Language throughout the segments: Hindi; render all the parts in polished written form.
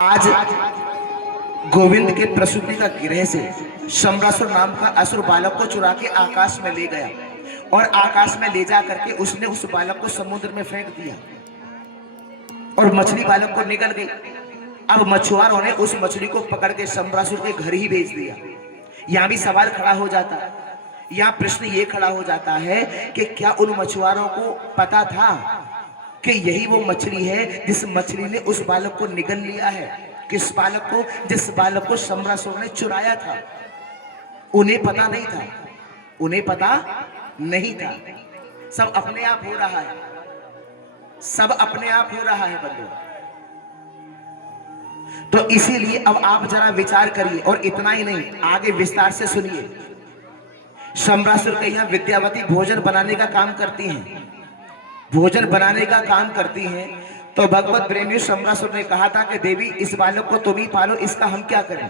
आज गोविंद के प्रसूति का गृह से शंबरासुर नाम का असुर बालक को चुरा के आकाश में ले गया और आकाश में ले जा करके उसने उस बालक को समुद्र में फेंक दिया और मछली बालक को निकल गई। अब मछुआरों ने उस मछली को पकड़ के शंबरासुर के घर ही भेज दिया। यहां भी सवाल खड़ा हो जाता है, यहां प्रश्न ये खड़ा हो जाता है कि क्या उन मछुआरों को पता था कि यही वो मछली है जिस मछली ने उस बालक को निगल लिया है? किस बालक को? जिस बालक को शंबरासुर ने चुराया था। उन्हें पता नहीं था, उन्हें पता नहीं था। सब अपने आप हो रहा है, सब अपने आप हो रहा है बंधु। तो इसीलिए अब आप जरा विचार करिए और इतना ही नहीं, आगे विस्तार से सुनिए। शंबरासुर के यहाँ विद्यावती भोजन बनाने का काम करती हैं, भोजन बनाने का काम करती हैं। तो भगवत प्रेमी शंबरासुर ने कहा था कि देवी इस बालक को तुम ही पालो, इसका हम क्या करें?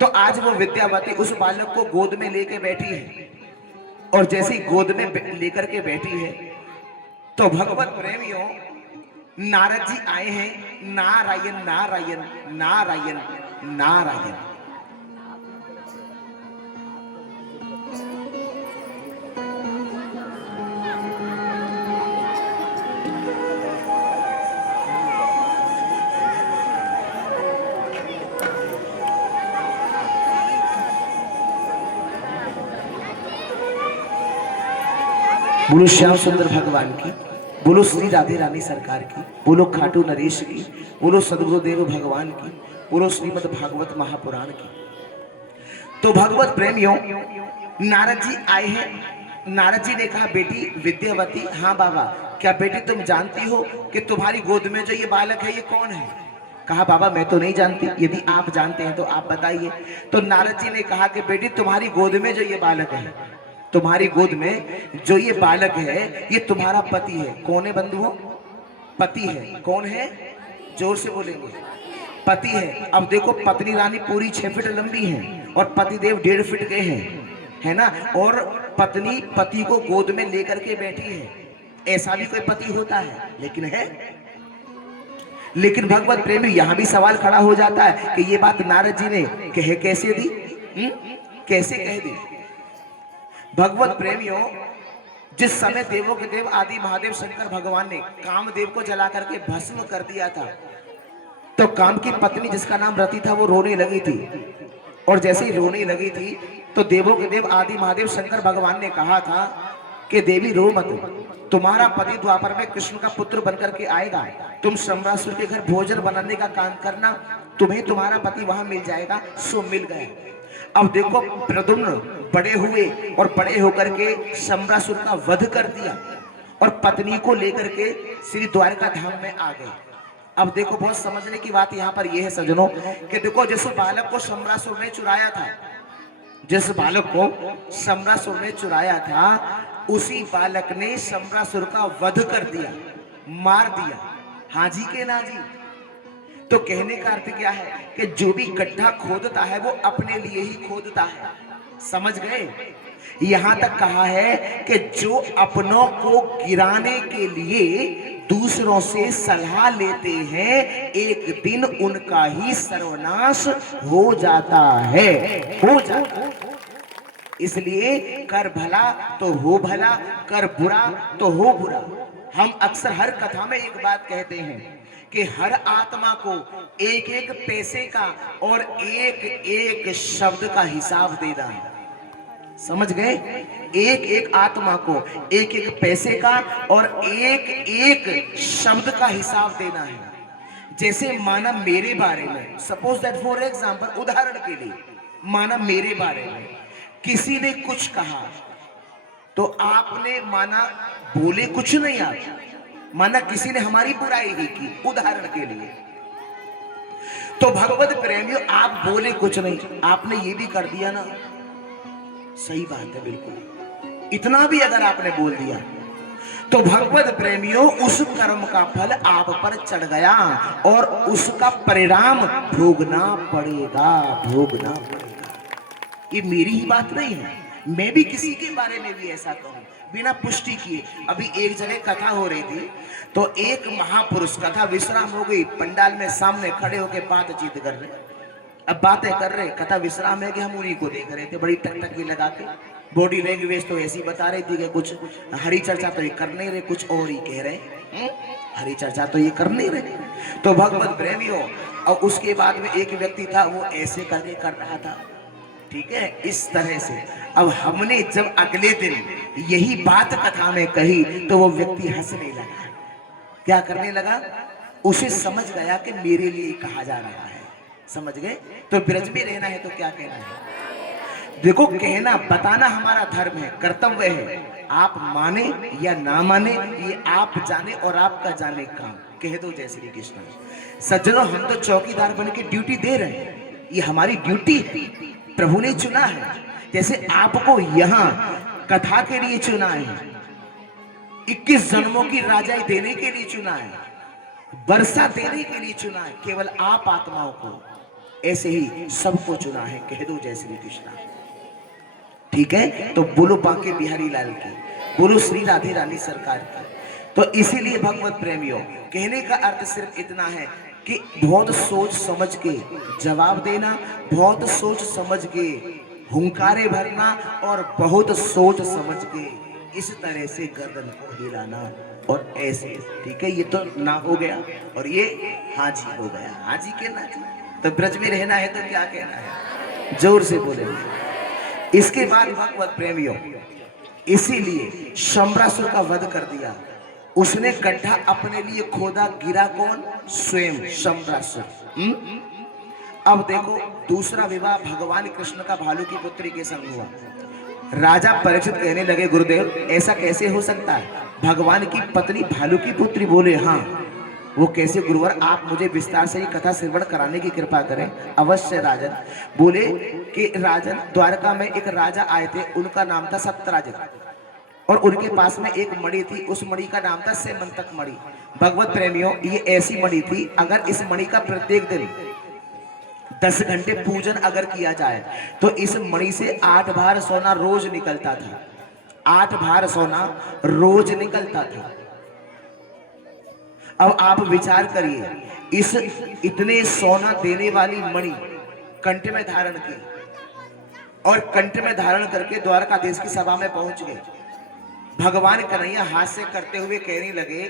तो आज वो विद्यावती उस बालक को गोद में लेके बैठी है और जैसे ही गोद में लेकर के बैठी है तो भगवत प्रेमियों नारद जी आए हैं। नारायण नारायण नारायण नारायण। बोलो श्याम सुंदर भगवान की, बोलो श्री राधे रानी सरकार की, बोलो खाटू नरेश की, बोलो सदगुरुदेव भगवान की, बोलो श्रीमद् भागवत महापुराण की। तो भगवत प्रेमियों नारद जी आए हैं। नारद जी ने कहा बेटी विद्यावती, हाँ बाबा, क्या बेटी तुम जानती हो कि तुम्हारी गोद में जो ये बालक है ये कौन है? कहा बाबा मैं तो नहीं जानती, यदि आप जानते हैं तो आप बताइए। तो नारद जी ने कहा कि बेटी तुम्हारी गोद में जो ये बालक है, तुम्हारी गोद में जो ये बालक है ये तुम्हारा पति है। कौन है बंधुओं? पति है। कौन है? जोर से बोलेंगे। पति है। अब देखो पत्नी रानी पूरी 6 फीट लंबी है और पतिदेव 1.5 फीट के हैं, है ना? और पत्नी पति को गोद में लेकर के बैठी है। ऐसा भी कोई पति होता है? लेकिन है। लेकिन भगवत प्रेमी यहां भी सवाल खड़ा हो जाता है कि ये बात नारद जी ने कहे कैसे दी? कैसे कह दी? भगवत प्रेमियों जिस समय देवों के देव आदि महादेव शंकर भगवान ने कामदेव को जला करके भस्म कर दिया था तो काम की पत्नी जिसका नाम रति था वो रोने लगी थी और जैसे ही रोने लगी थी तो देवों के देव आदि महादेव शंकर भगवान ने कहा था कि देवी रो मत, तुम्हारा पति द्वापर में कृष्ण का पुत्र बनकर के आएगा, तुम शंबरासुर के घर भोजन बनाने का काम करना, तुम्हें तुम्हारा पति वहां मिल जाएगा। सो मिल गए। अब देखो प्रद्युम्न बड़े हुए और बड़े होकर के शंबरासुर का वध कर दिया और पत्नी को लेकर के श्री द्वारका धाम में आ गए। अब देखो बहुत समझने की बात यहाँ पर यह है सज्जनों कि देखो जिस बालक को शंबरासुर ने चुराया था, जिस बालक को शंबरासुर ने चुराया था उसी बालक ने शंबरासुर का वध कर दिया, मार दिया। हाँ जी के ना जी? तो कहने का अर्थ क्या है कि जो भी गड्ढा खोदता है वो अपने लिए ही खोदता है। समझ गए? यहां तक कहा है कि जो अपनों को गिराने के लिए दूसरों से सलाह लेते हैं एक दिन उनका ही सर्वनाश हो जाता है, हो जाता है। इसलिए कर भला तो हो भला, कर बुरा तो हो बुरा। हम अक्सर हर कथा में एक बात कहते हैं कि हर आत्मा को एक एक पैसे का और एक एक शब्द का हिसाब देना है। समझ गए? एक एक आत्मा को एक एक पैसे का और एक एक शब्द का हिसाब देना है। जैसे माना मेरे बारे में, सपोज दैट फॉर एग्जांपल, उदाहरण के लिए माना मेरे बारे में किसी ने कुछ कहा तो आपने माना बोले कुछ नहीं, आप माना किसी ने हमारी बुराई ही की, उदाहरण के लिए। तो भगवत प्रेमियों आप बोले कुछ नहीं, आपने ये भी कर दिया ना, सही बात है बिल्कुल। इतना भी अगर आपने बोल दिया तो भगवत प्रेमियों उस कर्म का फल आप पर चढ़ गया और उसका परिणाम भोगना पड़ेगा, भोगना पड़ेगा। ये मेरी ही बात नहीं है, मैं भी किसी के बारे में भी ऐसा कहूं बिना पुष्टि किए। अभी एक जगह कथा हो रही थी, तो एक महापुरुष, कथा विश्राम हो गई, पंडाल में सामने खड़े होकर बातचीत कर रहे। अब बातें कर रहे, कथा विश्राम है कि हम उन्हीं को देख रहे थे, बड़ी टकटकी लगा के। बॉडी लैंग्वेज तो ऐसी बता रही थी कि कुछ हरी चर्चा तो ये कर नहीं रहे, कुछ और ही कह रहे। हरी चर्चा तो ये कर नहीं रहे। तो भगवत प्रेमी हो, और उसके बाद में एक व्यक्ति था, वो ऐसे करके कर रहा था, ठीक है, इस तरह से। अब हमने जब अगले दिन यही बात कथा में कही, तो वो व्यक्ति हंसने लगा। क्या करने लगा? उसे समझ गया कि मेरे लिए कहा जा रहा है, समझ गए? तो ब्रज में रहना है तो क्या कहना है? देखो, कहना बताना हमारा धर्म है, कर्तव्य है। आप माने या ना माने, ये आप जाने और आपका जाने काम। कह दो जय श्री कृष्ण। सज्जनों, हम तो चौकीदार बन के ड्यूटी दे रहे हैं, ये हमारी ड्यूटी है, प्रभु ने चुना है। जैसे आपको यहाँ कथा के लिए चुना है, 21 जन्मों की राजाई देने के लिए चुना है, वर्षा देने के लिए चुना है, केवल आप आत्माओं को, ऐसे ही सबको चुना है। कह दो जय श्री कृष्ण। ठीक है, तो बोलो बांके बिहारी लाल की, बोलो श्री राधे रानी सरकार की। तो इसीलिए भगवत प्रेमियों, कहने का अर्थ सिर्फ इतना है कि बहुत सोच समझ के जवाब देना, बहुत सोच समझ के हुंकारे भरना, और बहुत सोच समझ के इस तरह से गर्दन को हिलाना, और ऐसे। ठीक है, ये तो ना हो गया, और ये हाँ जी हो गया। हाँ जी कहना जी। तो ब्रज में रहना है तो क्या कहना है? जोर से बोले। इसके बाद भगवत प्रेमियों, इसीलिए शंबरासुर का वध कर दिया। उसने गड्ढा अपने लिए खोदा, गिरा कौन? स्वयं शंबरासुर। अब देखो, दूसरा विवाह भगवान कृष्ण का भालू की पुत्री के संग हुआ। राजा परीक्षित कहने लगे, गुरुदेव ऐसा कैसे हो सकता है? भगवान की पत्नी भालू की पुत्री? बोले हाँ। वो कैसे गुरुवर? आप मुझे विस्तार से ही कथा श्रवण कराने की कृपा करें। अवश्य राजन। बोले कि राजन, द्वारका में एक राजा आए थे, उनका नाम था सत्यराजन, और उनके पास में एक मणि थी, उस मणि का नाम था सेमंतक मणि। भगवत प्रेमियों, ये ऐसी मणि थी, अगर इस मणि का प्रत्येक दिन 10 घंटे पूजन अगर किया जाए, तो इस मणि से 8 भार सोना रोज निकलता था। 8 भार सोना रोज निकलता था। अब आप विचार करिए, इस इतने सोना देने वाली मणि कंठ में धारण की, और कंठ में धारण करके द्वारकाधीश की सभा में पहुंच गए। भगवान कन्हैया हास्य करते हुए कहने लगे,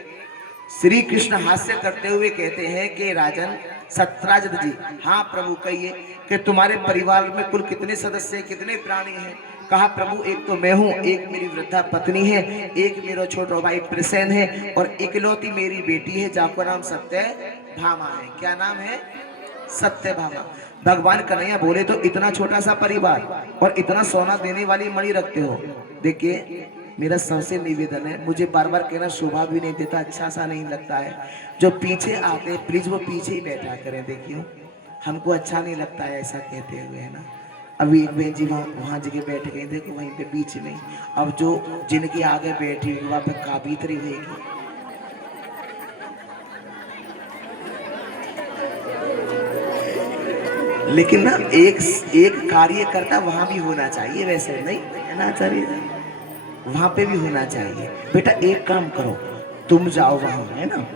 श्री कृष्ण हास्य करते हुए कहते हैं कि राजन सत्यराजन जी, हाँ प्रभु कहिए कि तुम्हारे परिवार में कुल कितने सदस्य हैं, कितने प्राणी हैं? कहा प्रभु, एक तो मैं हूँ, एक मेरी वृद्धा पत्नी है, एक मेरा छोटा भाई प्रसेन है, और इकलौती मेरी बेटी है, जिसका नाम सत्यभामा है। क्या नाम है? सत्यभामा। भगवान कन्हैया बोले, तो इतना छोटा सा परिवार और इतना सोना देने वाली मणि रखते हो? देखिए, मेरा सबसे निवेदन है, मुझे बार बार कहना शोभा भी नहीं देता, अच्छा सा नहीं लगता है। जो पीछे आते हैं प्लीज वो पीछे ही बैठा करें। देखियो, हमको अच्छा नहीं लगता है ऐसा कहते हुए, है ना। अभी एक बहन जी वहाँ जगह बैठ गए, देखो वहीं पे बीच में। अब जो जिनके आगे बैठी हुई वहाँ पे का बीतरी होगी। लेकिन ना एक कार्यकर्ता वहां भी होना चाहिए, वैसे नहीं है ना आचार्य, वहां पे भी होना चाहिए। बेटा एक काम करो, तुम जाओ वहां, है ना,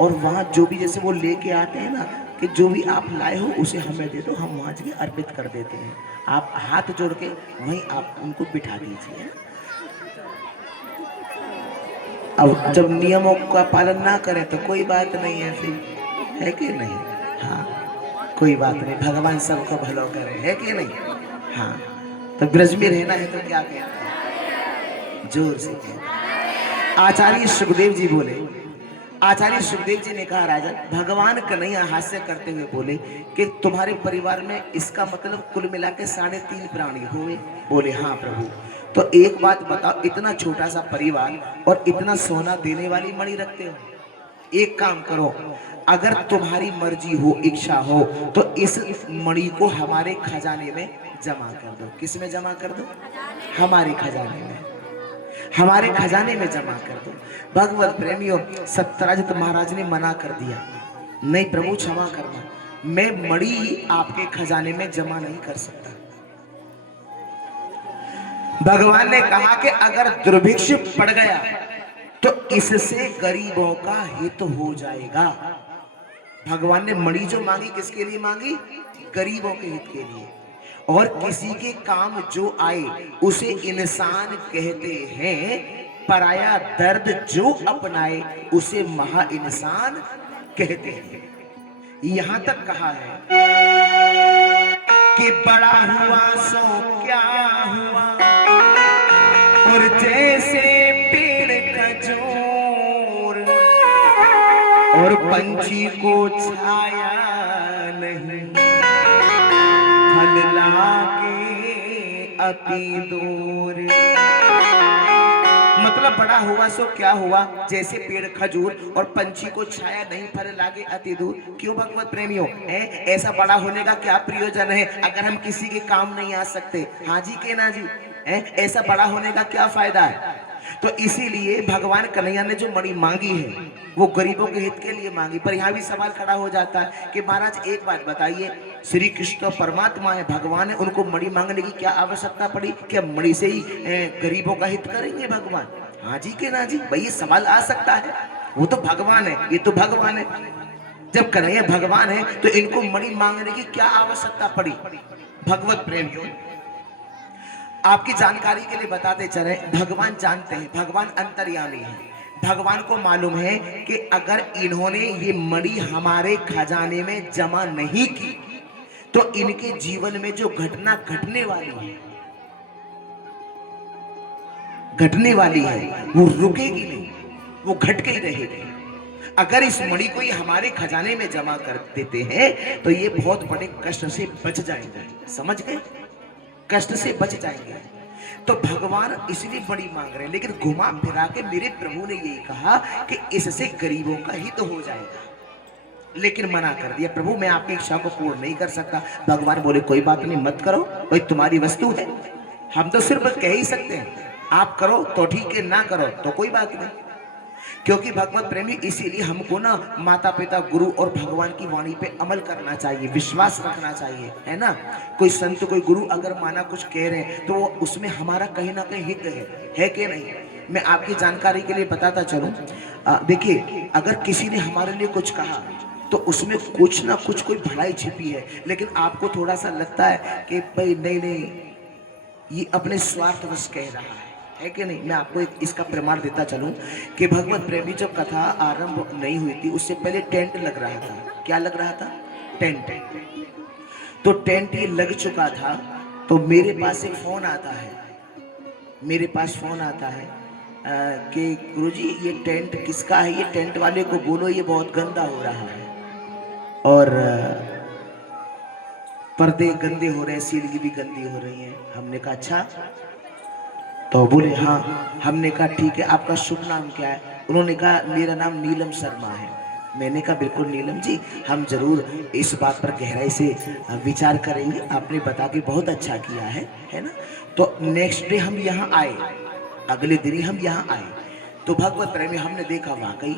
और वहां जो भी जैसे वो लेके आते हैं ना, कि जो भी आप लाए हो उसे हमें दे दो, हम वहां जगह अर्पित कर देते हैं। आप हाथ जोड़ के वहीं आप उनको बिठा दीजिए। अब जब नियमों का पालन ना करें तो कोई बात नहीं है, फिर है कि नहीं? हाँ, कोई बात नहीं, भगवान सबको भलो करे, है कि नहीं? हाँ, तो ब्रज में रहना है तो क्या कहना है? जोर से कहना। आचार्य सुखदेव जी बोले, आचार्य सुखदेव जी ने कहा, राजन भगवान कन्हैया हास्य करते हुए बोले कि तुम्हारे परिवार में इसका मतलब कुल मिला के 3.5 प्राणी हुए? बोले हाँ प्रभु। तो एक बात बताओ, इतना छोटा सा परिवार और इतना सोना देने वाली मणि रखते हो? एक काम करो, अगर तुम्हारी मर्जी हो, इच्छा हो, तो इस मणि को हमारे खजाने में जमा कर दो। किस में जमा कर दो? हमारे खजाने में, हमारे खजाने में जमा कर दो। भगवत प्रेमियों, सत्यराजित महाराज ने मना कर दिया, नहीं प्रभु क्षमा करना, मैं मणि आपके खजाने में जमा नहीं कर सकता। भगवान ने कहा कि अगर दुर्भिक्ष पड़ गया तो इससे गरीबों का हित हो जाएगा। भगवान ने मणि जो मांगी किसके लिए मांगी? गरीबों के हित के लिए। और किसी के काम जो आए उसे इंसान कहते हैं, पराया दर्द जो अपनाए उसे महा इंसान कहते हैं। यहां तक कहा है कि बड़ा हुआ सो क्या हुआ, और जैसे पेड़ खजूर और पंछी को छाया नहीं, फल लागे अति दूर। मतलब बड़ा हुआ सो क्या हुआ, जैसे पेड़ खजूर और पंछी को छाया नहीं, फल लागे अति दूर। क्यों भगवत प्रेमियों, ऐसा बड़ा होने का क्या प्रयोजन है अगर हम किसी के काम नहीं आ सकते? हाँ जी के ना जी, ऐसा बड़ा होने का क्या फायदा है? तो इसीलिए भगवान कन्हैया ने जो मणि मांगी है वो गरीबों के हित के लिए मांगी। पर यहाँ भी सवाल खड़ा हो जाता है कि महाराज एक बात बताइए, श्री कृष्ण परमात्मा है, भगवान है, उनको मणि मांगने की क्या आवश्यकता पड़ी? क्या मणि से ही गरीबों का हित करेंगे भगवान? हाँ जी के ना जी, भाई ये सवाल आ सकता है। वो तो भगवान है, ये तो भगवान है। जब कन्हैया भगवान है तो इनको मणि मांगने की क्या आवश्यकता पड़ी? भगवत प्रेमियों, आपकी जानकारी के लिए बताते चले, भगवान जानते हैं, भगवान अंतर्यामी है। भगवान को मालूम है कि अगर इन्होंने ये मणि हमारे खजाने में जमा नहीं की तो इनके जीवन में जो घटना घटने वाली है वो रुकेगी नहीं, वो घट के ही रहेगी। अगर इस मणि को ये हमारे खजाने में जमा कर देते हैं तो ये बहुत बड़े कष्ट से बच जाएंगे। समझ गए? कष्ट से बच जाएंगे। तो भगवान इसलिए मणि मांग रहे हैं, लेकिन घुमा फिरा के मेरे प्रभु ने यही कहा कि इससे गरीबों का हित हो जाएगा, लेकिन मना कर दिया। प्रभु मैं आपकी इच्छा को पूर्ण नहीं कर सकता। भगवान बोले कोई बात नहीं, मत करो, भाई तुम्हारी वस्तु है, हम तो सिर्फ कह ही सकते हैं, आप करो तो ठीक है, ना करो तो कोई बात नहीं। क्योंकि भगवत प्रेमी इसीलिए हमको ना माता पिता गुरु और भगवान की वाणी पे अमल करना चाहिए, विश्वास रखना चाहिए, है ना। कोई संत कोई गुरु अगर माना कुछ कह रहे हैं तो वो उसमें हमारा कहीं ना कहीं हित है कि नहीं? मैं आपकी जानकारी के लिए बताता चलूं, देखिए अगर किसी ने हमारे लिए कुछ कहा तो उसमें कुछ ना कुछ कोई भलाई छिपी है, लेकिन आपको थोड़ा सा लगता है कि भाई नहीं ये अपने स्वार्थवश कह रहा है कि नहीं? मैं आपको एक इसका प्रमाण देता चलूं कि भगवत प्रेमी जब कथा आरंभ नहीं हुई थी उससे पहले टेंट लग रहा था। क्या लग रहा था? टेंट। तो टेंट ये लग चुका था तो मेरे पास एक फोन आता है, मेरे पास फोन आता है कि गुरुजी ये टेंट किसका है? ये टेंट वाले को बोलो ये बहुत गंदा हो रहा है और पर्दे गंदे हो रहे हैं, सीढ़ी भी गंदी हो रही है। हमने कहा अच्छा, तो बोले हाँ। हमने कहा ठीक है, आपका शुभ नाम क्या है? उन्होंने कहा मेरा नाम नीलम शर्मा है। मैंने कहा बिल्कुल नीलम जी, हम जरूर इस बात पर गहराई से विचार करेंगे, आपने बता के बहुत अच्छा किया है ना। तो नेक्स्ट डे हम यहाँ आए, अगले दिन ही हम यहाँ आए तो भगवत प्रेमी हमने देखा वाकई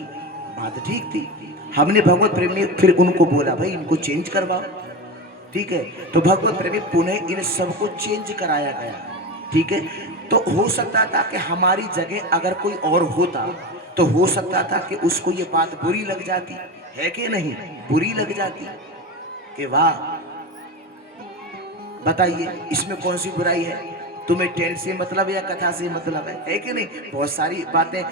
बात ठीक थी। हमने भगवत प्रेमी फिर उनको बोला भाई इनको चेंज करवाओ, ठीक है। तो भगवत प्रेमी पुनः इन सबको चेंज कराया गया, ठीक है। तो हो सकता था कि हमारी जगह अगर कोई और होता तो हो सकता था कि उसको ये बात बुरी लग जाती, है कि नहीं? बुरी लग जाती कि वाह बताइए इसमें कौन सी बुराई है, तुम्हें टेंट से मतलब या कथा से मतलब है कि नहीं? बहुत सारी बातें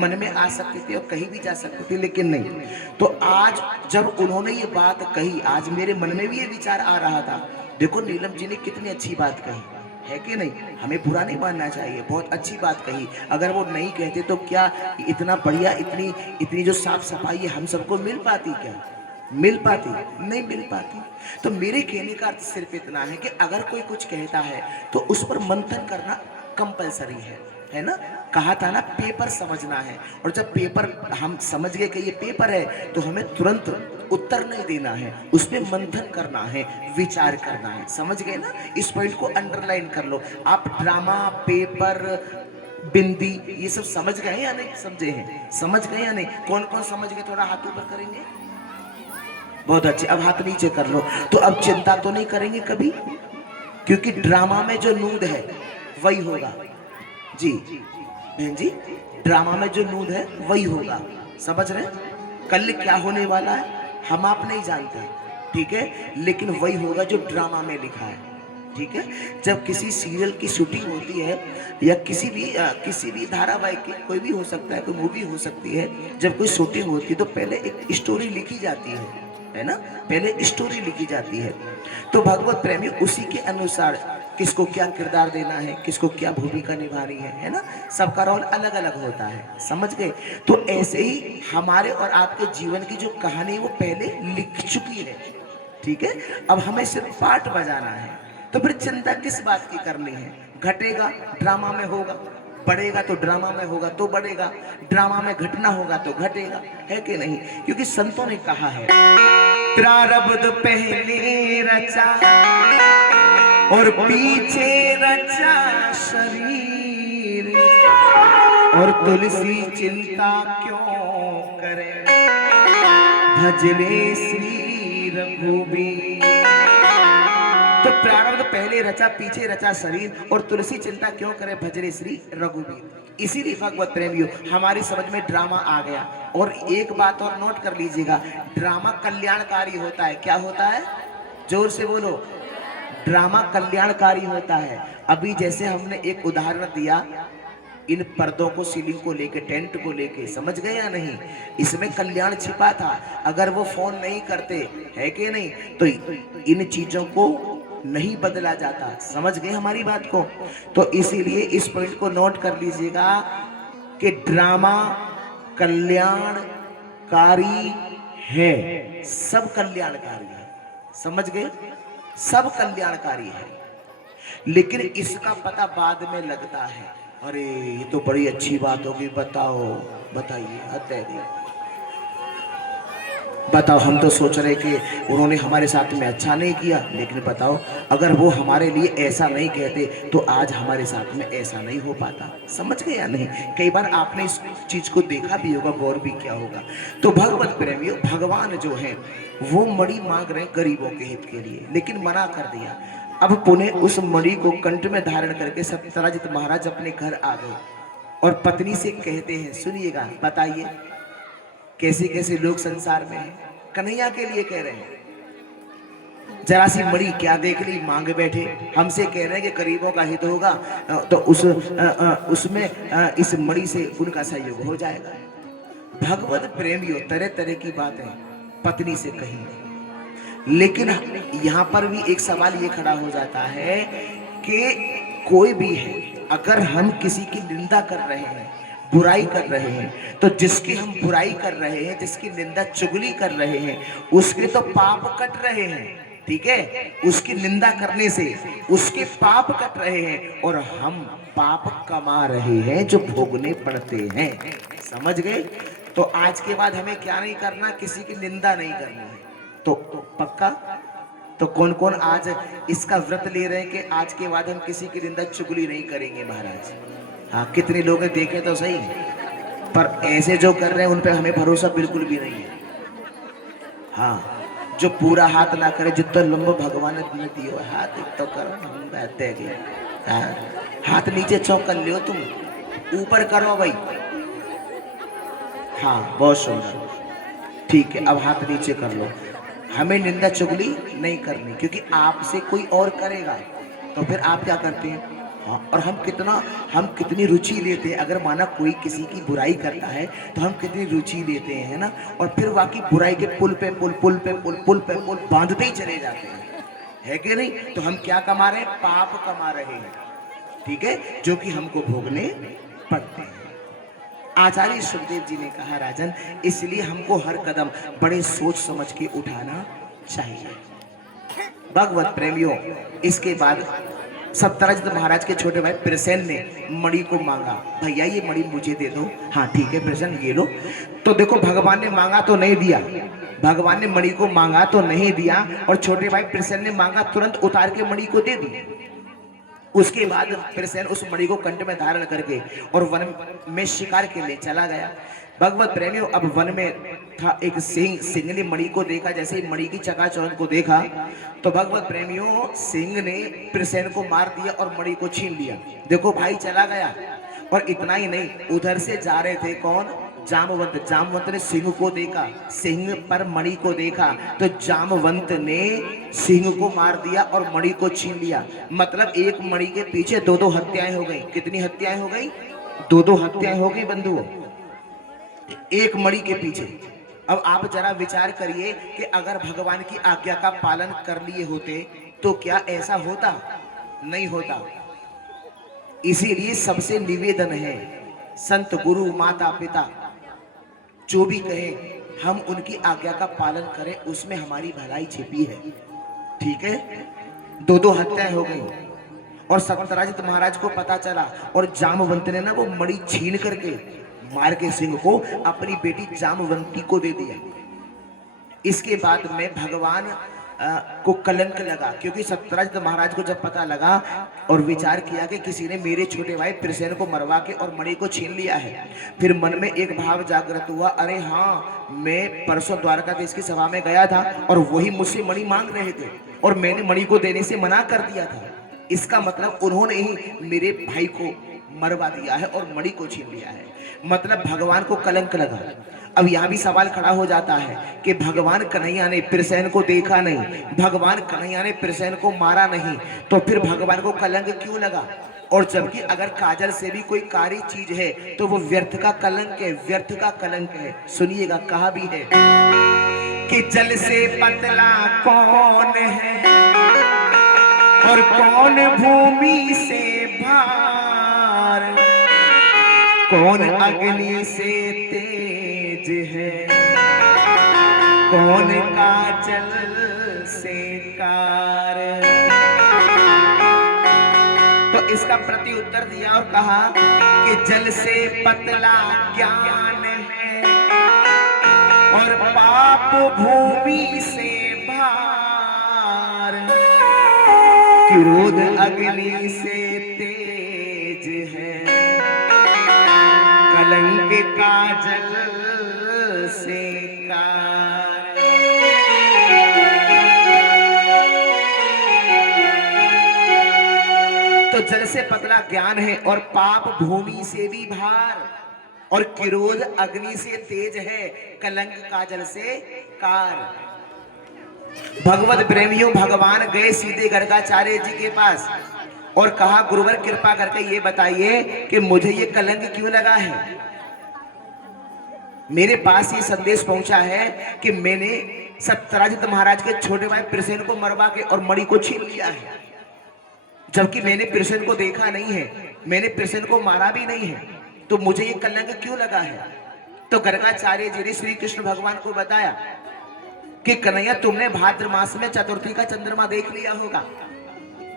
मन में आ सकती थी और कहीं भी जा सकती थी, लेकिन नहीं। तो आज जब उन्होंने ये बात कही, आज मेरे मन में भी ये विचार आ रहा था, देखो नीलम जी ने कितनी अच्छी बात कही, है कि नहीं? हमें बुरा नहीं मानना चाहिए, बहुत अच्छी बात कही। अगर वो नहीं कहते तो क्या इतना बढ़िया इतनी जो साफ सफाई है हम सबको मिल पाती? क्या मिल पाती? नहीं मिल पाती। तो मेरे कहने का अर्थ सिर्फ इतना है कि अगर कोई कुछ कहता है तो उस पर मंथन करना कंपलसरी है ना। कहा था ना पेपर समझना है, और जब पेपर हम समझ गए कि ये पेपर है तो हमें तुरंत उत्तर नहीं देना है, उसमें मंथन करना है, विचार करना है। समझ गए ना? इस पॉइंट को अंडरलाइन कर लो। आप ड्रामा, पेपर, बिंदी ये सब समझ गए या नहीं समझे हैं? समझ गए या नहीं? कौन कौन समझ गए? थोड़ा हाथ ऊपर करेंगे? बहुत अच्छे। अब हाथ नीचे कर लो। तो अब चिंता तो नहीं करेंगे कभी, क्योंकि ड्रामा में जो नूद है वही होगा। जी बहन जी, ड्रामा में जो नूद है वही होगा, समझ रहे हैं? कल क्या होने वाला है हम आप नहीं जानते, ठीक है, लेकिन वही होगा जो ड्रामा में लिखा है, ठीक है। जब किसी सीरियल की शूटिंग होती है या किसी भी धारावाहिक की, कोई भी हो सकता है, कोई मूवी हो सकती है, जब कोई शूटिंग होती है तो पहले एक स्टोरी लिखी जाती है ना, पहले स्टोरी लिखी जाती है। तो भगवत प्रेमी उसी के अनुसार किसको क्या किरदार देना है, किसको क्या भूमिका निभानी है ना, सबका रोल अलग अलग होता है, समझ गए? तो ऐसे ही हमारे और आपके जीवन की जो कहानी है वो पहले लिख चुकी है, ठीक है। अब हमें सिर्फ पार्ट बजाना है, तो फिर चिंता किस बात की करनी है? घटेगा ड्रामा में होगा, बढ़ेगा तो ड्रामा में होगा तो बढ़ेगा, ड्रामा में घटना होगा तो घटेगा, है कि नहीं? क्योंकि संतों ने कहा है प्रारब्ध पहले रचा और पीछे रचा शरीर, और तुलसी चिंता क्यों करे, भजले श्री रघुबीर। तो प्रारब्ध पहले रचा पीछे रचा शरीर, और तुलसी चिंता क्यों करे, भजले श्री रघुबीर। इसीलिए भगवत प्रेमियों हमारी समझ में ड्रामा आ गया। और एक बात और नोट कर लीजिएगा, ड्रामा कल्याणकारी होता है। क्या होता है? जोर से बोलो। ड्रामा कल्याणकारी होता है। अभी जैसे हमने एक उदाहरण दिया इन पर्दों को, सीलिंग को लेके, टेंट को लेके, समझ गए या नहीं? इसमें कल्याण छिपा था। अगर वो फोन नहीं करते, है कि नहीं, तो इन चीजों को नहीं बदला जाता। समझ गए हमारी बात को? तो इसीलिए इस पॉइंट को नोट कर लीजिएगा कि ड्रामा कल्याणकारी है, सब कल्याणकारी है, समझ गए? सब कल्याणकारी है, लेकिन इसका पता बाद में लगता है। अरे ये तो बड़ी अच्छी बात होगी, बताओ, बताइए, बताओ। हम तो सोच रहे कि उन्होंने हमारे साथ में अच्छा नहीं किया, लेकिन बताओ अगर वो हमारे लिए ऐसा नहीं कहते तो आज हमारे साथ में ऐसा नहीं हो पाता। समझ गए या नहीं? कई बार आपने इस चीज को देखा भी होगा, गौर भी किया होगा। तो भगवत प्रेमियों, भगवान जो है वो मणि मांग रहे गरीबों के हित के लिए, लेकिन मना कर दिया। अब पुनः उस मणि को कंठ में धारण करके सत्यराजित महाराज अपने घर आ गए और पत्नी से कहते हैं, सुनिएगा, बताइए कैसे कैसे लोग संसार में हैं। कन्हैया के लिए कह रहे हैं, जरा सी मणि क्या देख ली, मांग बैठे। हमसे कह रहे हैं कि गरीबों का हित होगा, तो उसमें इस मणि से उनका सहयोग हो जाएगा। भगवत प्रेमियों, तरह तरह की बातें पत्नी से कही, लेकिन यहाँ पर भी एक सवाल ये खड़ा हो जाता है कि कोई भी है, अगर हम किसी की निंदा कर रहे हैं, बुराई कर रहे हैं, तो जिसकी हम बुराई कर रहे हैं, जिसकी निंदा चुगली कर रहे हैं, उसके तो पाप कट रहे हैं, ठीक है? उसकी निंदा करने से उसके पाप कट रहे हैं, और हम पाप कमा रहे हैं जो भोगने पड़ते हैं। समझ गए? तो आज के बाद हमें क्या नहीं करना, किसी की निंदा नहीं करनी है। तो पक्का? तो कौन कौन आज इसका व्रत ले रहे हैं कि आज के बाद हम किसी की निंदा चुगली नहीं करेंगे महाराज? हाँ, कितने लोग देखे तो सही, पर ऐसे जो कर रहे हैं उन पे हमें भरोसा बिल्कुल भी नहीं है। हाँ, जो पूरा हाथ ना करे, जितना लंबा भगवान ने दियो हाथ तो करो, हम कहते हैं। हाँ, हाथ नीचे चौक कर लियो, तुम ऊपर करो भाई। हाँ, बहुत सुंदर, ठीक है, अब हाथ नीचे कर लो। हमें निंदा चुगली नहीं करनी, क्योंकि आपसे कोई और करेगा तो फिर आप क्या करते हैं? हाँ, और हम कितनी रुचि लेते हैं। अगर माना कोई किसी की बुराई करता है तो हम कितनी रुचि लेते हैं, है ना? और फिर वाकई बुराई के पुल पे पुल बांधते ही चले जाते हैं, है कि नहीं? तो हम क्या कमा रहे हैं? पाप कमा रहे हैं, ठीक है, जो कि हमको भोगने पड़ते हैं। आचार्य सुखदेव जी ने कहा, राजन, इसलिए हमको हर कदम बड़े सोच समझ के उठाना चाहिए। भगवत प्रेमियों, इसके बाद सत्यराजित महाराज के छोटे भाई प्रसेन ने मणि को मांगा, भैया ये मणि मुझे दे दो। हाँ ठीक है प्रसेन, ये लो। तो देखो, भगवान ने मांगा तो नहीं दिया, भगवान ने मणि को मांगा तो नहीं दिया, और छोटे भाई प्रसेन ने मांगा, तुरंत उतार के मणि को दे दी। उसके बाद प्रसेन उस मणि को कंठ में धारण करके और वन में शिकार के लिए चला गया। भगवत प्रेमियों, अब वन में था एक सिंह। सिंह ने मणि को देखा, जैसे ही मणि की चकाचौंध को देखा तो भगवत प्रेमियों सिंह ने प्रसेन को मार दिया और मणि को छीन लिया। देखो भाई चला गया। और इतना ही नहीं, उधर से जा रहे थे कौन? जामवंत। जामवंत ने सिंह को देखा, सिंह पर मणि को देखा, तो जामवंत ने सिंह को मार दिया और मणि को छीन लिया। मतलब एक मणि के पीछे दो दो हत्याएं हो गई। कितनी हत्याएं हो गई? दो दो हत्याएं हो गई बंधुओं, एक मणि के पीछे। अब आप जरा विचार करिए कि अगर भगवान की आज्ञा का पालन कर लिए होते तो क्या ऐसा होता? नहीं होता। इसीलिए सबसे निवेदन है, संत गुरु माता पिता जो भी कहे हम उनकी आज्ञा का पालन करें, उसमें हमारी भलाई छिपी है। ठीक है? दो दो हत्याएं हो गई और सत्यराजित महाराज को पता चला और जामवंत ने ना वो मणि छीन करके मार के सिंह को अपनी बेटी जामवंती को दे दिया। इसके बाद में भगवान को कलंक लगा, क्योंकि सत्यराजित महाराज को जब पता लगा और विचार किया कि किसी ने मेरे छोटे भाई प्रसेन को मरवा के और मणि को छीन लिया है, फिर मन में एक भाव जागृत हुआ, अरे हाँ, मैं परसों द्वारकाधीश की सभा में गया था और वही मुझसे मणि मांग रहे थे और मैंने मणि को देने से मना कर दिया था। इसका मतलब उन्होंने ही मेरे भाई को मरवा दिया है और मणि को छीन लिया है। मतलब भगवान को कलंक लगा। अब यहां भी सवाल खड़ा हो जाता है कि भगवान कन्हैया ने प्रसेन को देखा नहीं, भगवान कन्हैया ने प्रसेन को मारा नहीं, तो फिर भगवान को कलंक क्यों लगा? और जबकि अगर काजल से भी कोई कारी चीज है तो वो व्यर्थ का कलंक है, व्यर्थ का कलंक है। सुनिएगा, कहा भी है कि जल से पतला कौन है और कौन भूमि से भार, कौन अग्नि से तेज है, कौन काजल से कार। तो इसका प्रति उत्तर दिया और कहा कि जल से पतला ज्ञान है और पाप भूमि से भार, क्रोध अग्नि से तेज है, कलंक काजल से कार। तो जल से पतला ज्ञान है और पाप भूमि से भी भार और क्रोध अग्नि से तेज है, कलंक काजल से कार। भगवत प्रेमियों, भगवान गए सीधे गर्गाचार्य जी के पास और कहा, गुरुवर कृपा करके ये बताइए कि मुझे ये कलंक क्यों लगा है। मेरे पास ये संदेश पहुंचा है कि मैंने सत्यराजित महाराज के छोटे भाई प्रसेन को मरवा के और मणि को छीन लिया है, जबकि मैंने प्रसेन को देखा नहीं है, मैंने प्रसेन को मारा भी नहीं है, तो मुझे ये कलंक क्यों लगा है। तो गर्गाचार्य जी ने श्री कृष्ण भगवान को बताया कि कन्हैया, तुमने भाद्र मास में चतुर्थी का चंद्रमा देख लिया होगा।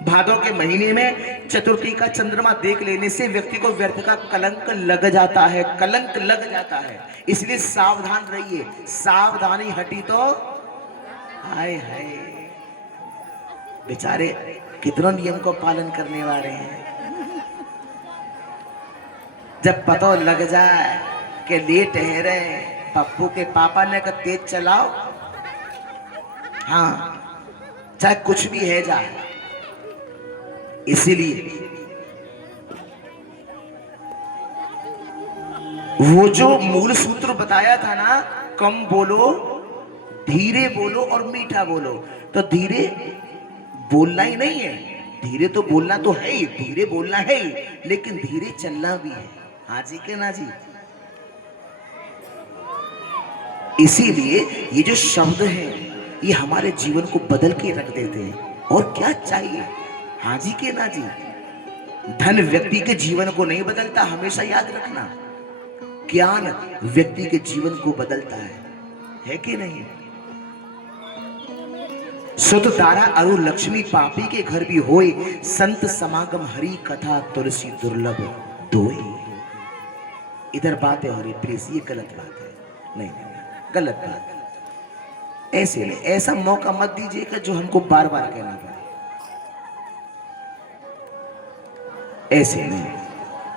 भादों के महीने में चतुर्थी का चंद्रमा देख लेने से व्यक्ति को व्यर्थ का कलंक लग जाता है, कलंक लग जाता है। इसलिए सावधान रहिए, सावधानी हटी तो हाय हाय। बेचारे कितना नियम को पालन करने वाले हैं, जब पता लग जाए कि लेट है रे पप्पू के पापा ने कहा तेज चलाओ, हाँ चाहे कुछ भी है जाए। इसीलिए वो जो मूल सूत्र बताया था ना, कम बोलो, धीरे बोलो और मीठा बोलो, तो धीरे बोलना ही नहीं है, धीरे तो बोलना तो है ही, धीरे बोलना है ही, लेकिन धीरे चलना भी है। हाँ जी के ना जी। इसीलिए ये जो शब्द है ये हमारे जीवन को बदल के रख देते हैं। और क्या चाहिए? हाँ जी के ना जी। धन व्यक्ति के जीवन को नहीं बदलता, हमेशा याद रखना। ज्ञान व्यक्ति के जीवन को बदलता है कि नहीं? सुत तारा अरु लक्ष्मी पापी के घर भी होए, संत समागम हरि कथा तुलसी दुर्लभ दोए। इधर बातें हो रही प्लीज, ये गलत बात है, नहीं गलत बात। ऐसे नहीं, ऐसा मौका मत दीजिएगा जो हमको बार बार कहना पड़े। ऐसे नहीं,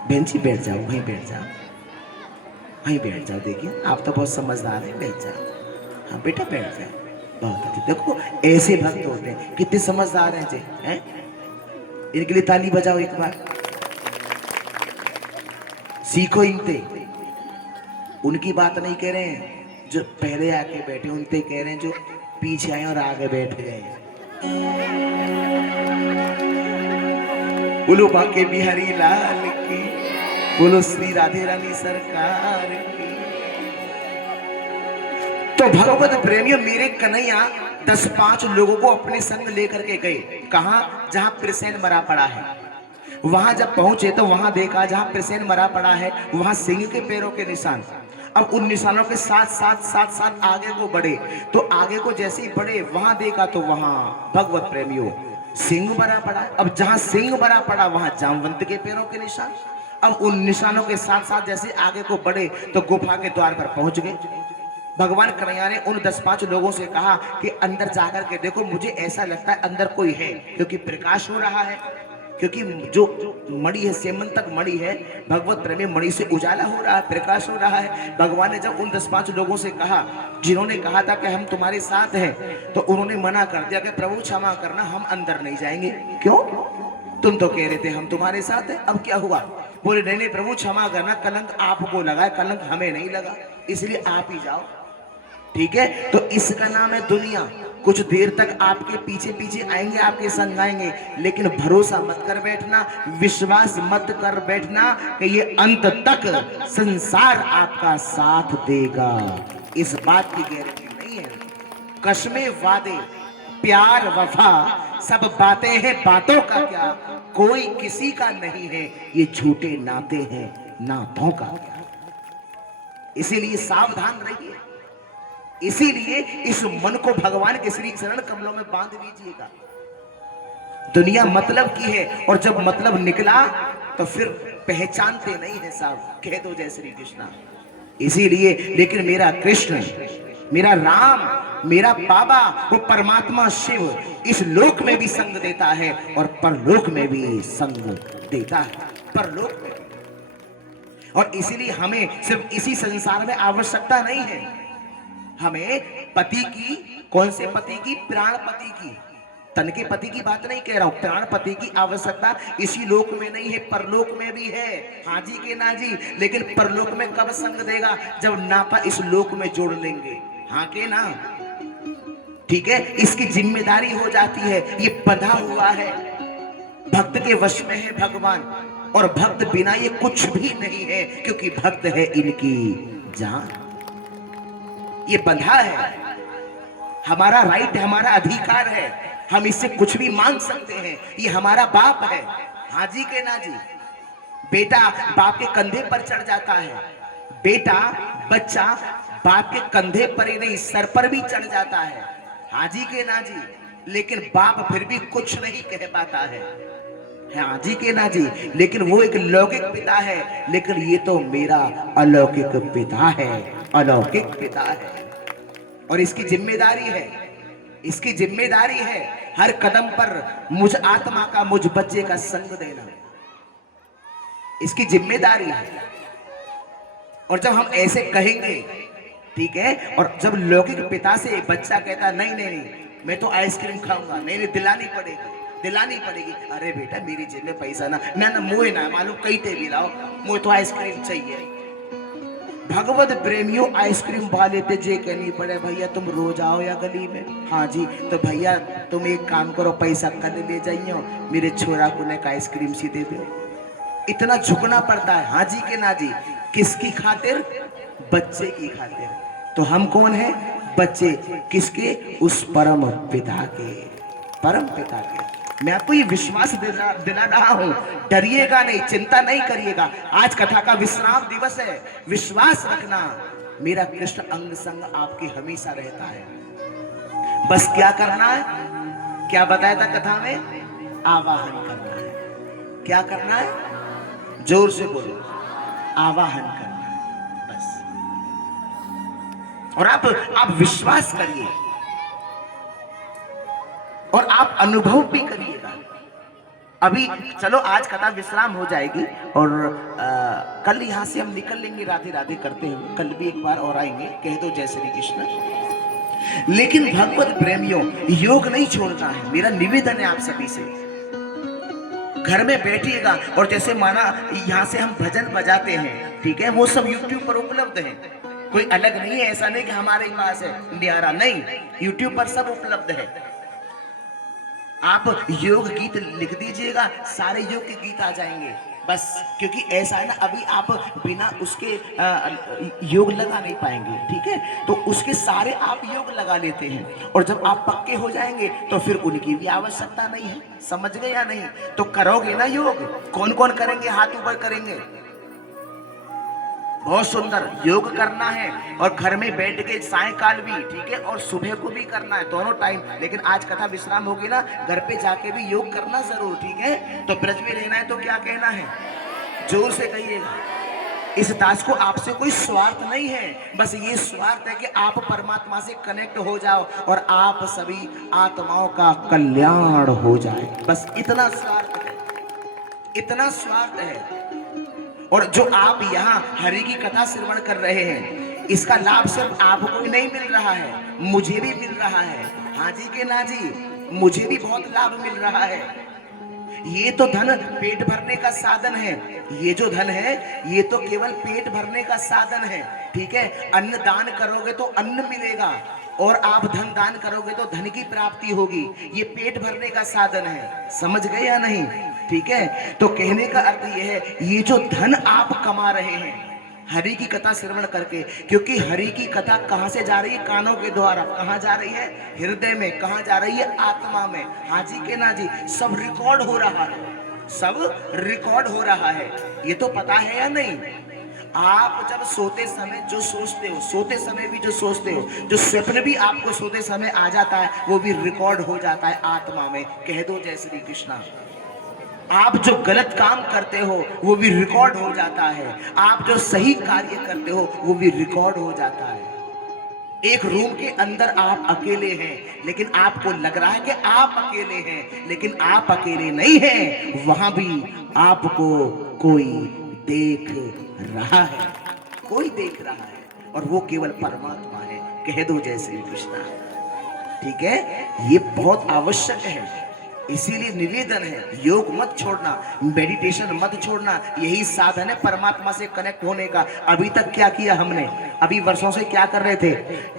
बेंची बैठ जाओ, वहीं बैठ जाओ। वहीं बैठ जाओ, देखिए आप तो बहुत समझदार हैं, बैठ जाओ। हाँ बेटा बैठ जाओ, बहुत अच्छे। देखो ऐसे भक्त होते हैं, कितने समझदार हैं जी, हैं? इनके लिए ताली बजाओ एक बार। सीखो इनसे, उनकी बात नहीं कह रहे हैं जो पहले आके बैठे, उनसे कह रहे हैं जो पीछे आए और आगे बैठ गए। बोलो बाके बिहारी लाल की, बोलो श्री राधे रानी सरकार की। तो भगवत प्रेमियों, मेरे कन्हैया 10-5 लोगों को अपने संग लेकर के गए। कहा? जहां प्रसेन मरा पड़ा है। वहां जब पहुंचे तो वहां देखा जहां प्रसेन मरा पड़ा है वहां सिंह के पैरों के निशान। अब उन निशानों के साथ साथ साथ साथ आगे को बढ़े, तो आगे को जैसे ही बढ़े वहां देखा तो वहां भगवत प्रेमियों सिंह मरा पड़ा। अब जहां सिंह मरा पड़ा वहां जामवंत के पैरों के निशान। अब उन निशानों के साथ साथ जैसे आगे को बढ़े तो गुफा के द्वार पर पहुंच गए। भगवान कन्हैया ने उन 10-5 लोगों से कहा कि अंदर जाकर के देखो, मुझे ऐसा लगता है अंदर कोई है, क्योंकि प्रकाश हो रहा है, क्योंकि जो मणि है, सेमन तक मणि है, भगवत प्रेमी मणि से उजाला हो रहा है, प्रकाश हो रहा है। भगवान ने जब उन 10-5 लोगों से कहा, जिन्होंने कहा था कि हम तुम्हारे साथ हैं, तो उन्होंने मना कर दिया कि प्रभु क्षमा करना, हम अंदर नहीं जाएंगे। क्यों? तुम तो कह रहे थे हम तुम्हारे साथ हैं, अब क्या हुआ? बोले नहीं नहीं प्रभु क्षमा करना, कलंक आपको लगा है, कलंक हमें नहीं लगा, इसलिए आप ही जाओ। ठीक है, तो इसका नाम है दुनिया। कुछ देर तक आपके पीछे पीछे आएंगे, आपके संग आएंगे, लेकिन भरोसा मत कर बैठना, विश्वास मत कर बैठना कि ये अंत तक संसार आपका साथ देगा। इस बात की गारंटी नहीं है। कसमें वादे प्यार वफा सब बातें हैं, बातों का क्या, कोई किसी का नहीं है, ये झूठे नाते हैं, नातों का क्या। इसीलिए सावधान रहिए। इसीलिए इस मन को भगवान के श्री चरण कमलों में बांध लीजिएगा। दुनिया मतलब की है, और जब मतलब निकला तो फिर पहचानते नहीं है साहब, कह दो जय श्री कृष्णा। इसीलिए लेकिन मेरा कृष्ण, मेरा राम, मेरा बाबा, वो परमात्मा शिव इस लोक में भी संग देता है और परलोक में भी संग देता है, परलोक में। और इसीलिए हमें सिर्फ इसी संसार में आवश्यकता नहीं है, हमें पति की, कौन से पति की? प्राण पति की, तन के पति की बात नहीं कह रहा हूं, प्राण पति की आवश्यकता इसी लोक में नहीं है, परलोक में भी है। हाँ जी के ना जी, लेकिन परलोक में कब संग देगा? जब नापा इस लोक में जोड़ लेंगे। हाँ के ना? ठीक है, इसकी जिम्मेदारी हो जाती है, ये बंधा हुआ है, भक्त के वश में है भगवान, और भक्त बिना ये कुछ भी नहीं है, क्योंकि भक्त है इनकी जान। ये बंधा है, हमारा राइट, हमारा अधिकार है, हम इससे कुछ भी मांग सकते हैं, ये हमारा बाप है। हाँ जी के ना जी? बेटा बाप के कंधे पर चढ़ जाता है, बेटा बच्चा बाप के कंधे पर ही नहीं सर पर भी चढ़ जाता है। हाँ जी के ना जी? लेकिन बाप फिर भी कुछ नहीं कह पाता है। हाँ जी के ना जी? लेकिन वो एक लौकिक पिता है, लेकिन ये तो मेरा अलौकिक पिता है, अलौकिक पिता है। और इसकी जिम्मेदारी है, इसकी जिम्मेदारी है हर कदम पर मुझ आत्मा का, मुझ बच्चे का संग देना, इसकी जिम्मेदारी है। और जब हम ऐसे कहेंगे, ठीक है, और जब लौकिक पिता से बच्चा कहता नहीं नहीं नहीं मैं तो आइसक्रीम खाऊंगा, नहीं नहीं दिलानी पड़ेगी, दिलानी पड़ेगी। अरे बेटा मेरी जेब में पैसा ना मोए ना मालूम कहीं ते भी लाओ, मुझे तो आइसक्रीम चाहिए। भगवत प्रेमियों आइसक्रीम वाले ते जे कहनी पड़े भैया तुम रोज आओ या गली में। हाँ जी, तो भैया तुम एक काम करो, पैसा कल ले जाइयो, मेरे छोरा को ने आइसक्रीम सी दे दो। इतना झुकना पड़ता है। हाँ जी के ना जी? किसकी खातिर? बच्चे की खातिर। तो हम कौन है? बच्चे। किसके? उस परम पिता के, परम पिता के। मैं आपको ये विश्वास दिला रहा हूं, डरिएगा नहीं, चिंता नहीं करिएगा। आज कथा का विश्राम दिवस है, विश्वास रखना मेरा कृष्ण अंग संग आपके हमेशा रहता है। बस क्या करना है? क्या बताया था कथा में? आवाहन करना है। क्या करना है? जोर से बोलो, आवाहन करना है बस। और आप विश्वास करिए और आप अनुभव भी करिएगा। अभी चलो आज कथा विश्राम हो जाएगी और कल यहाँ से हम निकल लेंगे राधे राधे करते हुए, कल भी एक बार और आएंगे, कह दो जय श्री कृष्ण। लेकिन भगवत प्रेमियों, योग नहीं छोड़ना है। मेरा निवेदन है आप सभी से, घर में बैठिएगा और जैसे माना यहाँ से हम भजन बजाते हैं, ठीक है, वो सब YouTube पर उपलब्ध है, कोई अलग नहीं है। ऐसा नहीं कि हमारे पास है न्यारा, नहीं, YouTube पर सब उपलब्ध है। आप योग गीत लिख दीजिएगा, सारे योग के गीत आ जाएंगे बस। क्योंकि ऐसा है ना, अभी आप बिना उसके योग लगा नहीं पाएंगे, ठीक है, तो उसके सारे आप योग लगा लेते हैं, और जब आप पक्के हो जाएंगे तो फिर उनकी भी आवश्यकता नहीं है। समझ गए या नहीं? तो करोगे ना योग? कौन कौन करेंगे? हाथ ऊपर करेंगे। बहुत सुंदर योग करना है, और घर में बैठ के सायकाल भी, ठीक है, और सुबह को भी करना है, दोनों टाइम। लेकिन आज कथा विश्राम होगी ना, घर पे जाके भी योग करना जरूर, ठीक है। तो ब्रज में रहना है तो क्या कहना है? जोर से कहिएगा। इस दास को आपसे कोई स्वार्थ नहीं है, बस ये स्वार्थ है कि आप परमात्मा से कनेक्ट हो जाओ और आप सभी आत्माओं का कल्याण हो जाए, बस इतना स्वार्थ है, इतना स्वार्थ है। और जो आप यहाँ हरि की कथा श्रवण कर रहे हैं, इसका लाभ सिर्फ आपको ही नहीं मिल रहा है, मुझे भी मिल रहा है। हाँ जी के ना जी, मुझे भी बहुत लाभ मिल रहा है। ये तो धन पेट भरने का साधन है, ये जो धन है ये तो केवल पेट भरने का साधन है, ठीक है। अन्न दान करोगे तो अन्न मिलेगा, और आप धन दान करोगे तो धन की प्राप्ति होगी। ये पेट भरने का साधन है, समझ गए या नहीं? ठीक है। तो कहने का अर्थ यह है, ये जो धन आप कमा रहे हैं हरि की कथा श्रवण करके, क्योंकि हरि की कथा कहां से जा रही है? कानों के द्वारा। कहां जा रही है? हृदय में। कहां जा रही है? आत्मा में। हाँ जी के ना जी? सब रिकॉर्ड हो रहा है, सब रिकॉर्ड हो रहा है। ये तो पता है या नहीं? आप जब सोते समय जो सोचते हो, सोते समय भी जो सोचते हो, जो स्वप्न भी आपको सोते समय आ जाता है, वो भी रिकॉर्ड हो जाता है आत्मा में। कह दो जय श्री कृष्णा। आप जो गलत काम करते हो वो भी रिकॉर्ड हो जाता है, आप जो सही कार्य करते हो वो भी रिकॉर्ड हो जाता है। एक रूम के अंदर आप अकेले हैं, लेकिन आपको लग रहा है कि आप अकेले हैं, लेकिन आप अकेले नहीं हैं, वहां भी आपको कोई देख रहा है, कोई देख रहा है, और वो केवल परमात्मा है। कह दो जय श्री कृष्णा। ठीक है, ये बहुत आवश्यक है। इसीलिए निवेदन है, योग मत छोड़ना, मेडिटेशन मत छोड़ना, यही साधन है परमात्मा से कनेक्ट होने का। अभी तक क्या किया हमने? अभी वर्षों से क्या कर रहे थे?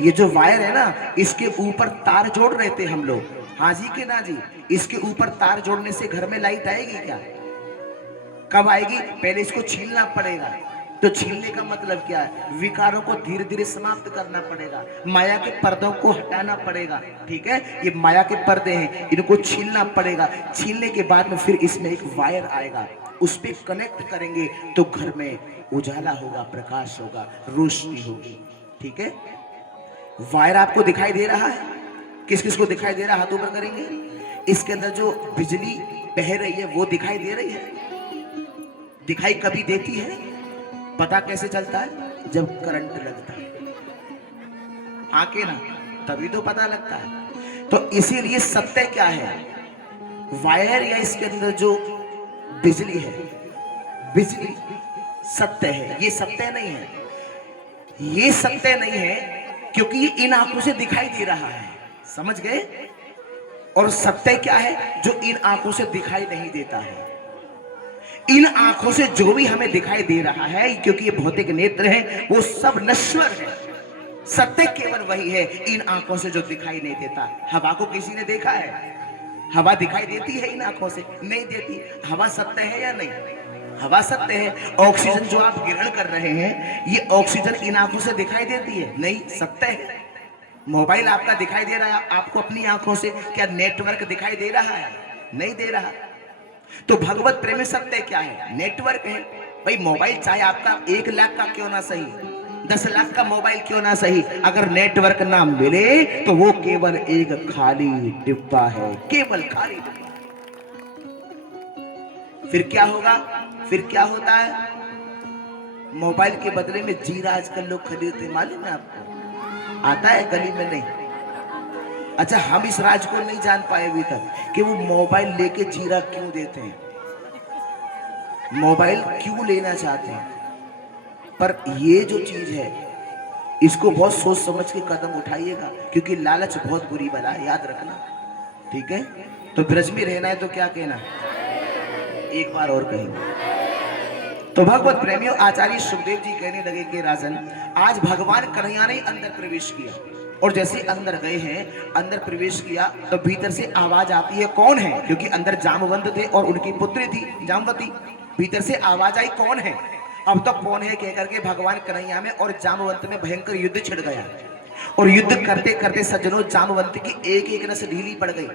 ये जो वायर है ना, इसके ऊपर तार जोड़ रहे थे हम लोग। हाँ जी के ना जी? इसके ऊपर तार जोड़ने से घर में लाइट आएगी क्या? कब आएगी? पहले इसको छीलना पड़ेगा। तो छीलने का मतलब क्या है? विकारों को धीरे धीरे समाप्त करना पड़ेगा, माया के पर्दों को हटाना पड़ेगा। ठीक है, ये माया के पर्दे हैं, इनको छीलना पड़ेगा। छीलने के बाद में फिर इसमें एक वायर आएगा, उस पर कनेक्ट करेंगे तो घर में उजाला होगा, प्रकाश होगा, रोशनी होगी। ठीक है, वायर आपको दिखाई दे रहा है? किस किस को दिखाई दे रहा है? हाथ ऊपर करेंगे। इसके अंदर जो बिजली बह रही है वो दिखाई दे रही है? दिखाई कभी देती है? पता कैसे चलता है? जब करंट लगता है, आके ना, तभी तो पता लगता है। तो इसीलिए सत्य क्या है? वायर या इसके अंदर जो बिजली है, बिजली सत्य है। ये सत्य नहीं है, ये सत्य नहीं है, क्योंकि ये इन आंखों से दिखाई दे रहा है। समझ गए? और सत्य क्या है? जो इन आंखों से दिखाई नहीं देता है। इन आंखों से जो भी हमें दिखाई दे रहा है, क्योंकि ये भौतिक नेत्र है, वो सब नश्वर है। सत्य केवल वही है इन आंखों से जो दिखाई नहीं देता। हवा को किसी ने देखा है? हवा दिखाई देती है इन आंखों से? नहीं देती। हवा सत्य है या नहीं? हवा सत्य है। ऑक्सीजन जो आप ग्रहण कर रहे हैं, ये ऑक्सीजन इन आंखों से दिखाई देती है? नहीं, सत्य है। मोबाइल आपका दिखाई दे रहा है आपको अपनी आंखों से? क्या नेटवर्क दिखाई दे रहा है? नहीं दे रहा। तो भगवत प्रेम में सत्य क्या है? नेटवर्क है। भाई मोबाइल चाहे आपका 1 लाख का क्यों ना सही, 10 लाख का मोबाइल क्यों ना सही, अगर नेटवर्क ना मिले तो वो केवल एक खाली डिब्बा है, केवल खाली डिब्बा। फिर क्या होगा? फिर क्या होता है? मोबाइल के बदले में जीरा आजकल लोग खरीदते, मालूम है आपको? आता है गली में? नहीं। अच्छा, हम इस राज को नहीं जान पाए अभी तक कि वो मोबाइल लेके जीरा क्यों देते हैं, मोबाइल क्यों लेना चाहते हैं। पर ये जो चीज है इसको बहुत सोच समझ के कदम उठाइएगा, क्योंकि लालच बहुत बुरी बला है, याद रखना। ठीक है, तो ब्रज में रहना है तो क्या कहना, एक बार और कहेंगे। तो भगवत प्रेमियों, आचार्य सुखदेव जी कहने लगे कि राजन, आज भगवान कन्हैया ने अंदर प्रवेश किया, और जैसे अंदर गए हैं, अंदर प्रवेश किया तो भीतर से आवाज आती है, कौन है? क्योंकि अंदर जामवंत थे और उनकी पुत्री थी जामवती। भीतर से आवाज आई, कौन है? अब तो कौन है कह करके भगवान कन्हैया में और जामवंत में भयंकर युद्ध छिड़ गया, और युद्ध करते करते सज्जनों जामवंत की एक एक नस ढीली पड़ गई।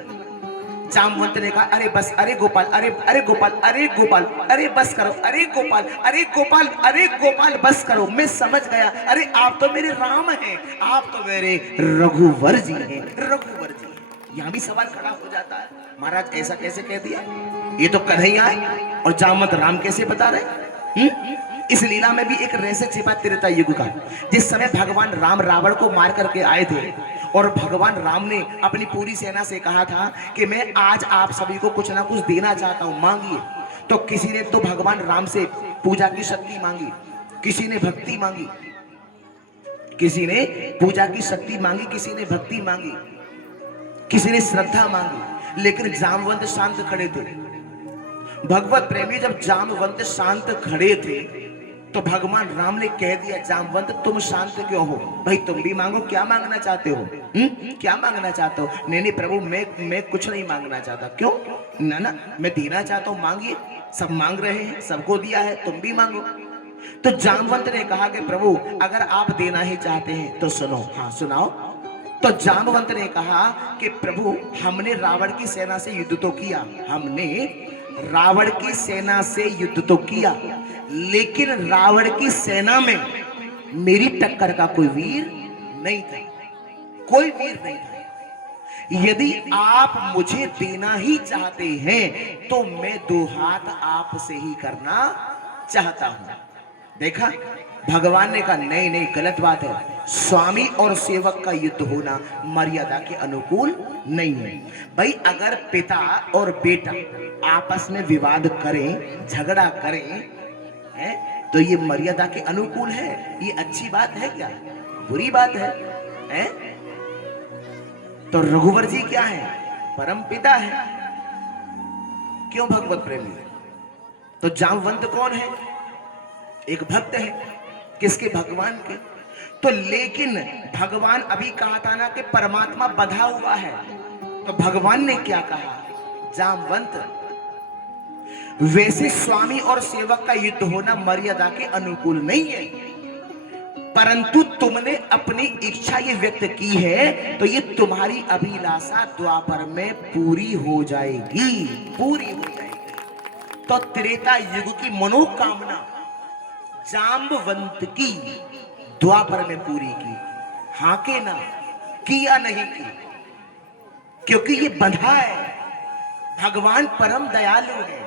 जामवंत ने कहा, अरे बस, अरे गोपाल, अरे गोपाल, अरे गोपाल, अरे बस करो, अरे गोपाल, अरे गोपाल, अरे गोपाल, बस करो, मैं समझ गया, अरे आप तो मेरे राम हैं, आप तो मेरे रघुवर जी हैं, रघुवर जी। यहाँ भी सवाल खड़ा हो जाता है, महाराज ऐसा कैसे कह दिया? ये तो कन्हैया है और जामवंत राम कैसे बता रहे? इस लीला में भी एक रहस्य छिपा त्रेता युग का। जिस समय भगवान राम रावण को मार करके आए थे और भगवान राम ने अपनी पूरी सेना से कहा था कि मैं आज आप सभी को कुछ ना कुछ देना चाहता हूं, मांगिए। तो किसी ने तो भगवान राम से पूजा की शक्ति मांगी, किसी ने भक्ति मांगी, किसी ने पूजा की शक्ति मांगी, किसी ने भक्ति मांगी, किसी ने श्रद्धा मांगी, लेकिन जामवंत शांत खड़े थे। भगवत प्रेमी जब जामवंत शांत खड़े थे तो भगवान राम ने कह दिया, जामवंत तुम शांत क्यों हो? भाई तुम भी मांगो, क्या मांगना चाहते हो? क्या मांगना चाहते हो? नहीं प्रभु, मैं कुछ नहीं मांगना चाहता। क्यों? ना मैं देना चाहता हूँ, मांगिए। सब मांग रहे हैं, सबको दिया है, तुम भी मांगो। तो जामवंत ने कहा कि प्रभु अगर आप देना ही चाहते हैं तो सुनो। हाँ सुनाओ। तो जामवंत ने कहा कि प्रभु हमने रावण की सेना से युद्ध तो किया, हमने रावण की सेना से युद्ध तो किया, लेकिन रावण की सेना में मेरी टक्कर का कोई वीर नहीं था, कोई वीर नहीं था। यदि आप मुझे देना ही चाहते हैं तो मैं दो हाथ आपसे ही करना चाहता हूं। देखा, भगवान ने कहा नहीं नहीं, गलत बात है। स्वामी और सेवक का युद्ध होना मर्यादा के अनुकूल नहीं है। भाई अगर पिता और बेटा आपस में विवाद करें, झगड़ा करें, है तो ये मर्यादा के अनुकूल है? ये अच्छी बात है क्या? बुरी बात है? तो रघुवर जी क्या है? परम पिता है। क्यों भगवत प्रेमी? तो जामवंत कौन है? एक भक्त है। किसके? भगवान के। तो लेकिन भगवान अभी कहा था ना कि परमात्मा बंधा हुआ है, तो भगवान ने क्या कहा? जामवंत वैसे स्वामी और सेवक का युद्ध होना मर्यादा के अनुकूल नहीं है, परंतु तुमने अपनी इच्छा ये व्यक्त की है तो ये तुम्हारी अभिलाषा द्वापर में पूरी हो जाएगी, पूरी हो जाएगी। तो त्रेता युग की मनोकामना जाम्बवंत की द्वापर में पूरी की। हाँ के ना? किया नहीं की, क्योंकि ये बंधा है। भगवान परम दयालु है,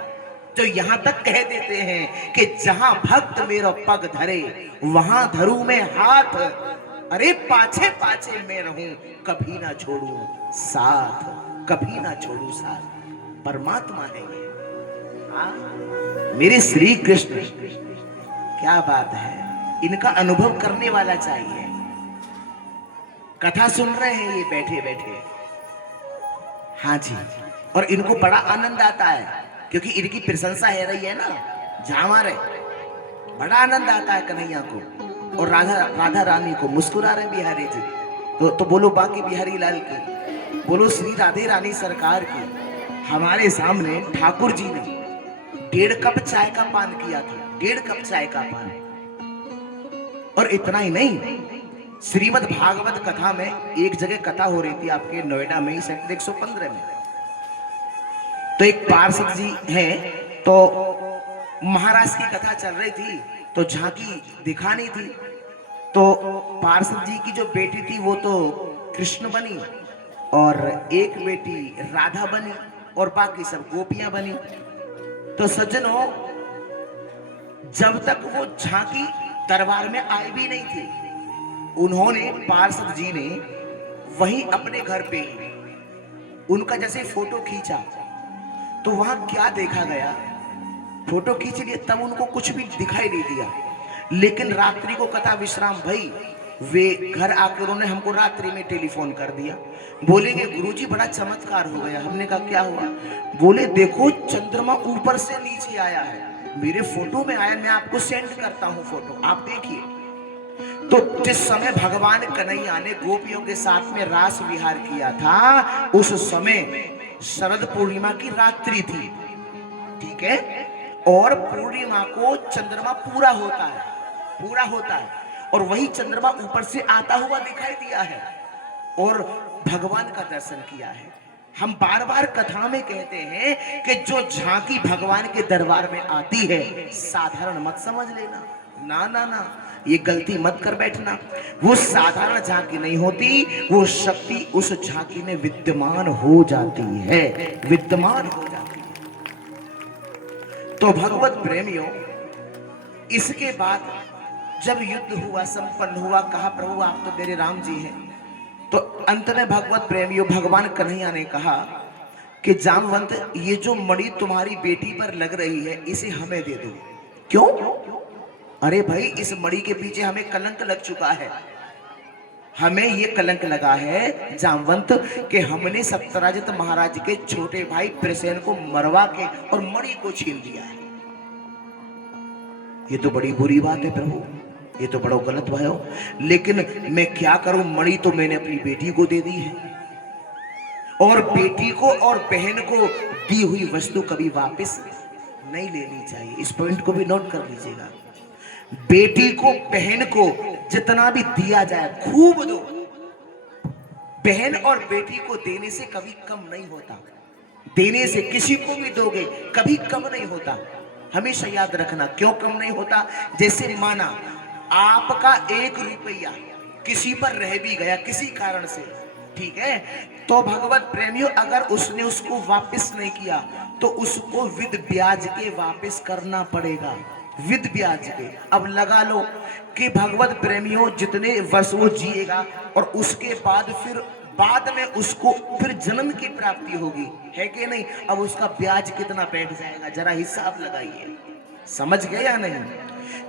जो यहां तक कह देते हैं कि जहां भक्त मेरा पग धरे वहां धरूं मैं हाथ, अरे पाछे पाछे मैं रहूं, कभी ना छोड़ू साथ, कभी ना छोड़ू साथ। परमात्मा है मेरे श्री कृष्ण। क्या बात है, इनका अनुभव करने वाला चाहिए। कथा सुन रहे हैं ये बैठे बैठे, हाँ जी, और इनको बड़ा आनंद आता है क्योंकि इनकी प्रशंसा है रही है ना, झामा रहे, बड़ा आनंद आता है कन्हैया को और राधा रानी को। मुस्कुरा रहे बिहारी जी, तो बोलो बाकी बिहारी लाल की, बोलो श्री राधे रानी सरकार की। हमारे सामने ठाकुर जी ने 1.5 कप चाय का पान किया था, 1.5 कप चाय का पान। और इतना ही नहीं, श्रीमद् भागवत कथा में एक जगह कथा हो रही थी आपके नोएडा में ही, सेक्टर 115 में। तो एक पार्षद जी हैं, तो महाराज की कथा चल रही थी, तो झांकी दिखानी थी। तो पार्षद जी की जो बेटी थी वो तो कृष्ण बनी, और एक बेटी राधा बनी, और बाकी सब गोपियां बनी। तो सज्जनों, जब तक वो झांकी दरबार में आई भी नहीं थी, उन्होंने पार्षद जी ने वहीं अपने घर पे उनका जैसे फोटो खींचा, तो वहां क्या देखा गया, फोटो खींच लिए तब उनको कुछ भी दिखाई नहीं दिया, लेकिन रात्रि को कथा विश्राम भई, वे घर आकर उन्होंने हमको रात्रि में टेलीफोन कर दिया। बोलेंगे गुरुजी बड़ा चमत्कार हो गया। हमने कहा क्या हुआ? बोले देखो चंद्रमा ऊपर से नीचे आया है, मेरे फोटो में आया, मैं आपको सेंड करता हूं फोटो, आप देखिए। तो जिस समय भगवान कन्हैया ने गोपियों के साथ में रास विहार किया था, उस समय शरद पूर्णिमा की रात्रि थी, ठीक है। और पूर्णिमा को चंद्रमा पूरा होता है, पूरा होता है, और वही चंद्रमा ऊपर से आता हुआ दिखाई दिया है और भगवान का दर्शन किया है। हम बार बार कथा में कहते हैं कि जो झांकी भगवान के दरबार में आती है, साधारण मत समझ लेना, ना ना ना, ये गलती मत कर बैठना। वो साधारण झांकी नहीं होती, वो शक्ति उस झांकी में विद्यमान हो जाती है, विद्यमान हो जाती है। तो भगवत प्रेमियों, इसके बाद जब युद्ध हुआ, संपन्न हुआ, कहा प्रभु आप तो मेरे राम जी हैं, तो अंत में भगवत प्रेमियों भगवान कन्हैया ने कहा कि जामवंत, ये जो मणि तुम्हारी बेटी पर लग रही है इसे हमें दे दो। क्यों? अरे भाई, इस मणि के पीछे हमें कलंक लग चुका है, हमें ये कलंक लगा है जामवंत कि हमने सत्यराजित महाराज के छोटे भाई प्रसेन को मरवा के और मणि को छीन लिया है। ये तो बड़ी बुरी बात है प्रभु, ये तो बड़ा गलत भयो। लेकिन मैं क्या करूं, मणि तो मैंने अपनी बेटी को दे दी है, और बेटी को और बहन को दी हुई वस्तु कभी वापस नहीं लेनी चाहिए। इस पॉइंट को भी नोट कर लीजिएगा। बेटी को बहन को जितना भी दिया जाए खूब दो, बहन और बेटी को देने से कभी कम नहीं होता, देने से किसी को भी दोगे कभी कम नहीं होता, हमेशा याद रखना। क्यों कम नहीं होता? जैसे माना आपका 1 रुपया किसी पर रह भी गया किसी कारण से, ठीक है, तो भगवत प्रेमियों अगर उसने उसको वापस नहीं किया तो उसको विद ब्याज के वापस करना पड़ेगा, विद ब्याज के। अब लगा लो कि भगवत प्रेमियों जितने वर्ष वो जिएगा और उसके बाद फिर बाद में उसको फिर जन्म की प्राप्ति होगी, है कि नहीं? अब उसका ब्याज कितना बैठ जाएगा, जरा हिसाब लगाइए, समझ गए या नहीं?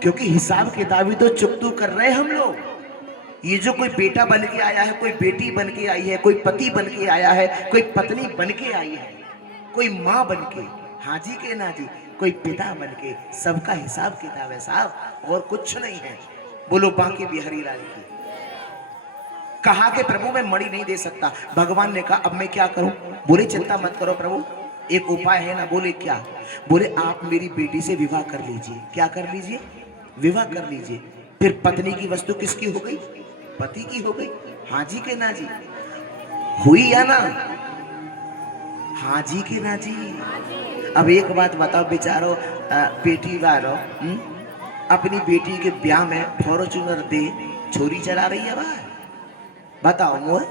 क्योंकि हिसाब किताबी तो चुकतू कर रहे हैं हम लोग। ये जो कोई बेटा बन के आया है, कोई बेटी बन के आई है, कोई पति बन के आया है, कोई पत्नी बन के आई है, कोई माँ बन के, हाँ जी के ना जी, कोई पिता बन के, सबका हिसाब किताब है साहब, और कुछ नहीं है। बोलो बांके बिहारी लाल की। कहा कि प्रभु मैं मणि नहीं दे सकता। भगवान ने कहा अब मैं क्या करूं? बोले चिंता मत करो प्रभु, एक उपाय है ना। बोले क्या? बोले आप मेरी बेटी से विवाह कर लीजिए। क्या कर लीजिए? विवाह कर लीजिए। फिर पत्नी की वस्तु किसकी हो गई? पति की हो गई। हाँ जी के ना जी? हुई या ना? हाँ जी के ना जी? अब एक बात बताओ बेचारो बेटी वालों अपनी बेटी के ब्याह में फॉर्च्यूनर दे छोरी चला रही है बाहर, बताओ मोह।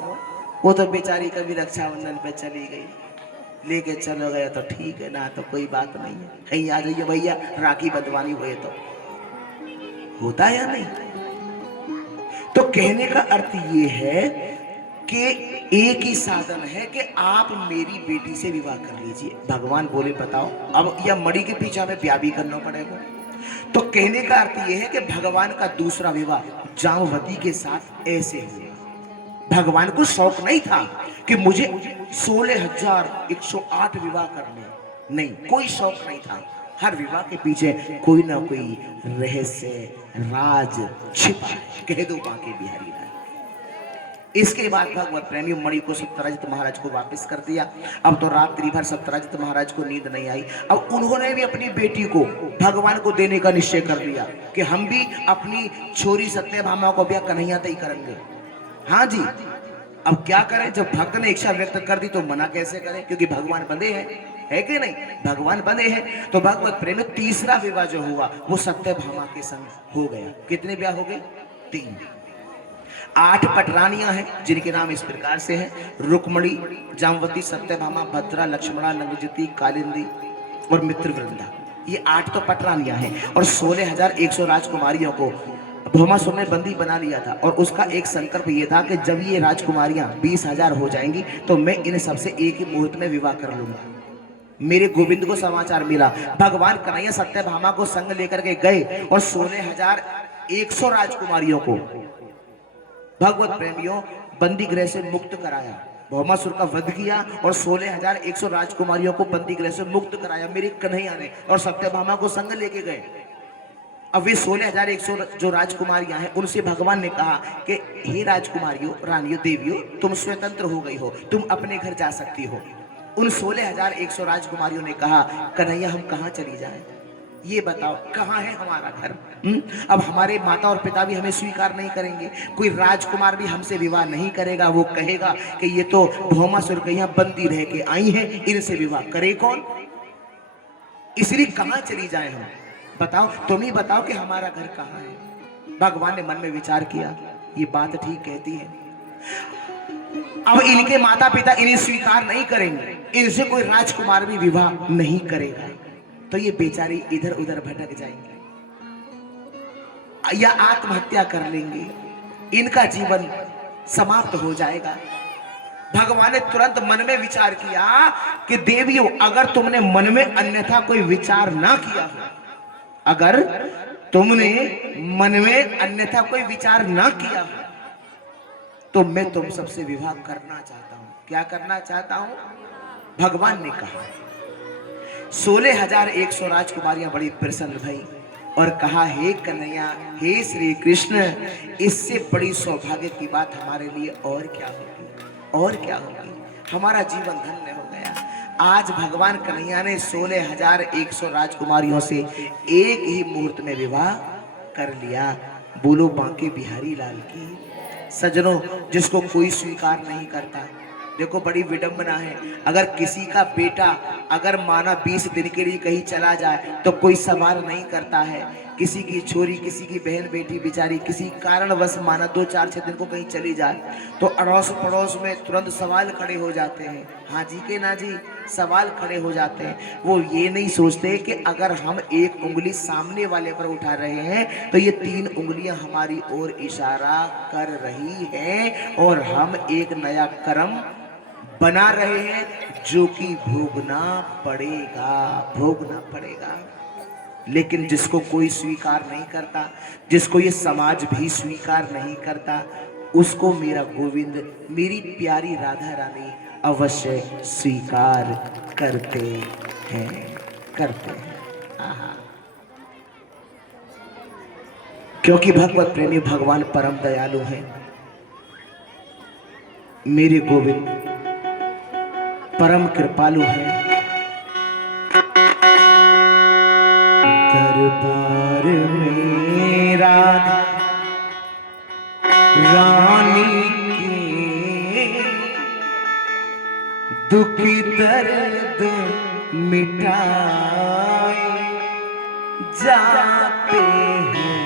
वो तो बेचारी कभी रक्षाबंधन पे चली गई, लेके चलो गया तो ठीक है, ना तो कोई बात नहीं है, कहीं आ जाइए भैया राखी बंधवानी हुए तो होता है या नहीं? तो कहने का अर्थ ये है कि एक ही साधन है कि आप मेरी बेटी से विवाह कर लीजिए। भगवान बोले बताओ, अब या मणि के पीछे हमें ब्याह भी करना पड़ेगा। तो कहने का अर्थ यह है कि भगवान का दूसरा विवाह जामवती के साथ ऐसे हुआ। भगवान को शौक नहीं था कि मुझे 16,108 विवाह करने, नहीं, कोई शौक नहीं था। हर विवाह के पीछे कोई ना कोई रहस्य राज छिपा है, कह दो बांके बिहारी लाल। इसके बाद भगवत प्रेमी मणि को सत्यराजित महाराज को वापस कर दिया। अब तो रात्रि भर सत्यराजित महाराज को नींद नहीं आई। अब उन्होंने भी अपनी बेटी को भगवान को देने का निश्चय कर लिया कि हम भी अपनी छोरी सत्यभामा को ब्याह कन्हैया तय करेंगे। हाँ जी, अब क्या करें? जब भक्त ने इच्छा व्यक्त कर दी तो मना कैसे करें? क्योंकि भगवान बंधे हैं, है कि नहीं? भगवान बंधे हैं। तो भगवत प्रेम तीसरा विवाह जो हुआ वो सत्यभामा के संग हो गया। कितने ब्याह हो गए? 3। 8 पटरानियां हैं जिनके नाम इस प्रकार से हैं: रुक्मणी, जामवती, सत्यभामा, भद्रा, लक्ष्मणा, नंगजती, कालिंदी और मित्रवृंदा। ये 8 तो पटरानियां हैं। और 16,100 राजकुमारियों को भौमासुर ने बंदी बना लिया था। और उसका एक संकल्प ये था कि जब ये राजकुमारियां 20,000 हो जाएंगी तो मैं इन सबसे एक ही मुहूर्त में विवाह कर लूंगा। मेरे गोविंद को समाचार मिला, भगवान कन्हैया सत्यभामा को संग लेकर के गए और 16,000 100 राजकुमारियों को भगवत प्रेमियों बंदी गृह से मुक्त कराया, भौमासुर का वध किया और 16,100 राजकुमारियों को बंदी गृह से मुक्त कराया मेरे कन्हैया ने, और सत्यभामा को संग लेके गए। अब वे 16,100 जो राजकुमारियां हैं उनसे भगवान ने कहा कि हे राजकुमारियों, रानियों, देवियों, तुम स्वतंत्र हो गई हो, तुम अपने घर जा सकती हो। उन 16,100 राजकुमारियों ने कहा कन्हैया हम कहाँ चली जाएं, ये बताओ कहाँ है हमारा घर। अब हमारे माता और पिता भी हमें स्वीकार नहीं करेंगे, कोई राजकुमार भी हमसे विवाह नहीं करेगा, वो कहेगा कि ये तो भौमासुर के यहाँ बंदी रह के आई हैं, इनसे विवाह करे कौन, इसलिए कहाँ चली जाए हम, बताओ तुम ही बताओ कि हमारा घर कहाँ है। भगवान ने मन में विचार किया ये बात ठीक कहती है, अब इनके माता पिता इन्हें स्वीकार नहीं करेंगे, इनसे कोई राजकुमार भी विवाह नहीं करेगा, तो ये बेचारी इधर उधर भटक जाएंगे या आत्महत्या कर लेंगे, इनका जीवन समाप्त हो जाएगा। भगवान ने तुरंत मन में विचार किया कि देवियों अगर तुमने मन में अन्यथा कोई विचार ना किया हो, अगर तुमने मन में अन्यथा कोई विचार ना किया हो तो मैं तुम सबसे विवाह करना चाहता हूं। क्या करना चाहता हूं? भगवान ने कहा। 16,100 राजकुमारियां बड़ी प्रसन्न भई और कहा हे कन्हैया, हे श्री कृष्ण, इससे बड़ी सौभाग्य की बात हमारे लिए और क्या होगी, और क्या होगी, हमारा जीवन धन्य हो गया। आज भगवान कन्हैया ने 16,100 राजकुमारियों से एक ही मुहूर्त में विवाह कर लिया। बोलो बांके बिहारी लाल की। सजनों, जिसको कोई स्वीकार नहीं करता, देखो बड़ी विडंबना है, अगर किसी का बेटा अगर माना 20 दिन के लिए कहीं चला जाए तो कोई सवाल नहीं करता है, किसी की छोरी, किसी की बहन बेटी बेचारी किसी कारणवश माना 2-4-6 दिन को कहीं चली जाए तो अड़ोस पड़ोस में तुरंत सवाल खड़े हो जाते हैं, हाँ जी के ना जी, सवाल खड़े हो जाते हैं। वो ये नहीं सोचते कि अगर हम एक उंगली सामने वाले पर उठा रहे हैं तो ये 3 उंगलियां हमारी ओर इशारा कर रही हैं और हम एक नया कर्म बना रहे हैं जो कि भोगना पड़ेगा, भोगना पड़ेगा। लेकिन जिसको कोई स्वीकार नहीं करता, जिसको ये समाज भी स्वीकार नहीं करता, उसको मेरा गोविंद, मेरी प्यारी राधा रानी अवश्य स्वीकार करते हैं, करते हैं। आहा। क्योंकि भगवत प्रेमी भगवान परम दयालु हैं, मेरे गोविंद परम कृपालु है। दरबार में राधा रानी के दुखी दर्द मिटाए जाते हैं।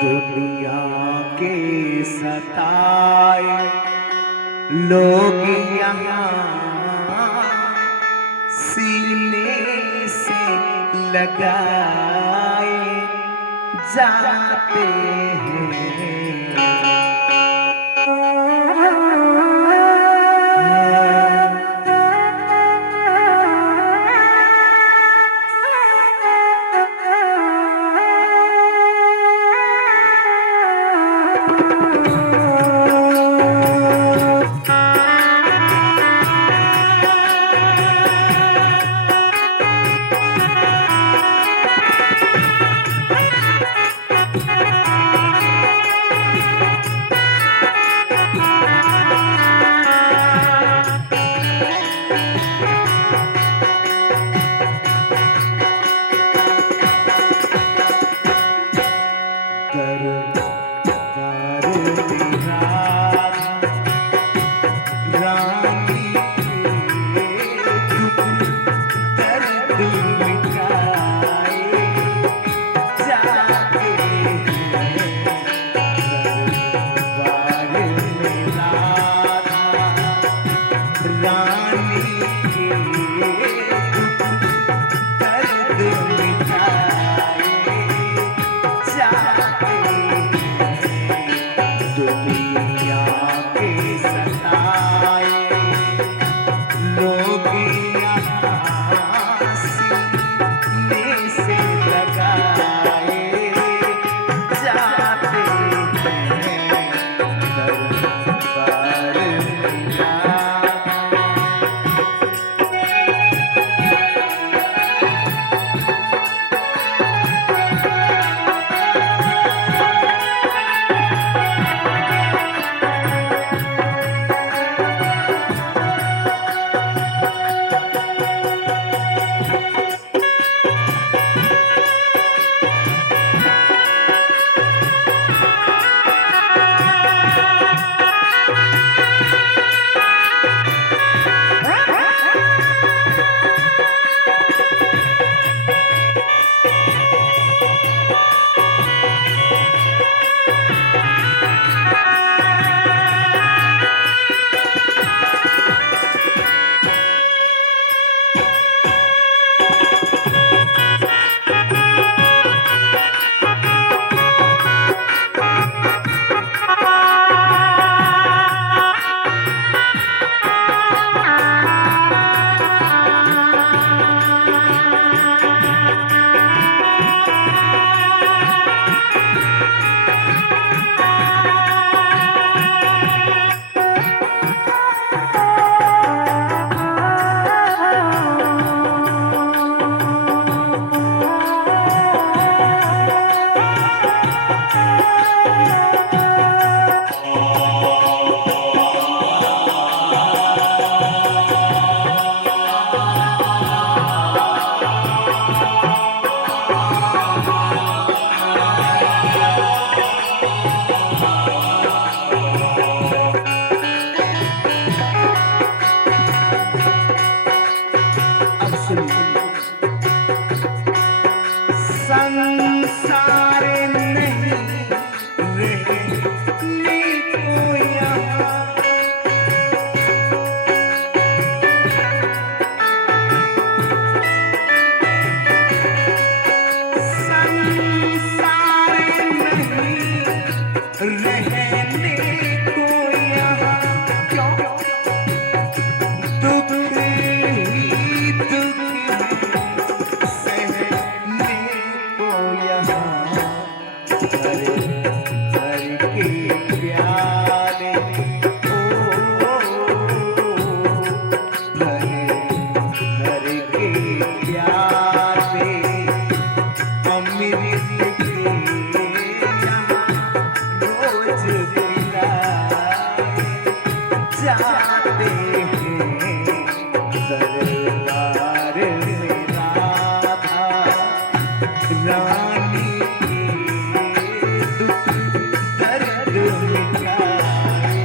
दुनिया के सताए लोग यहाँ सीने से लगाए जाते हैं। जाते हैं दरबार में राधा रानी के दुख दर्द मिटाए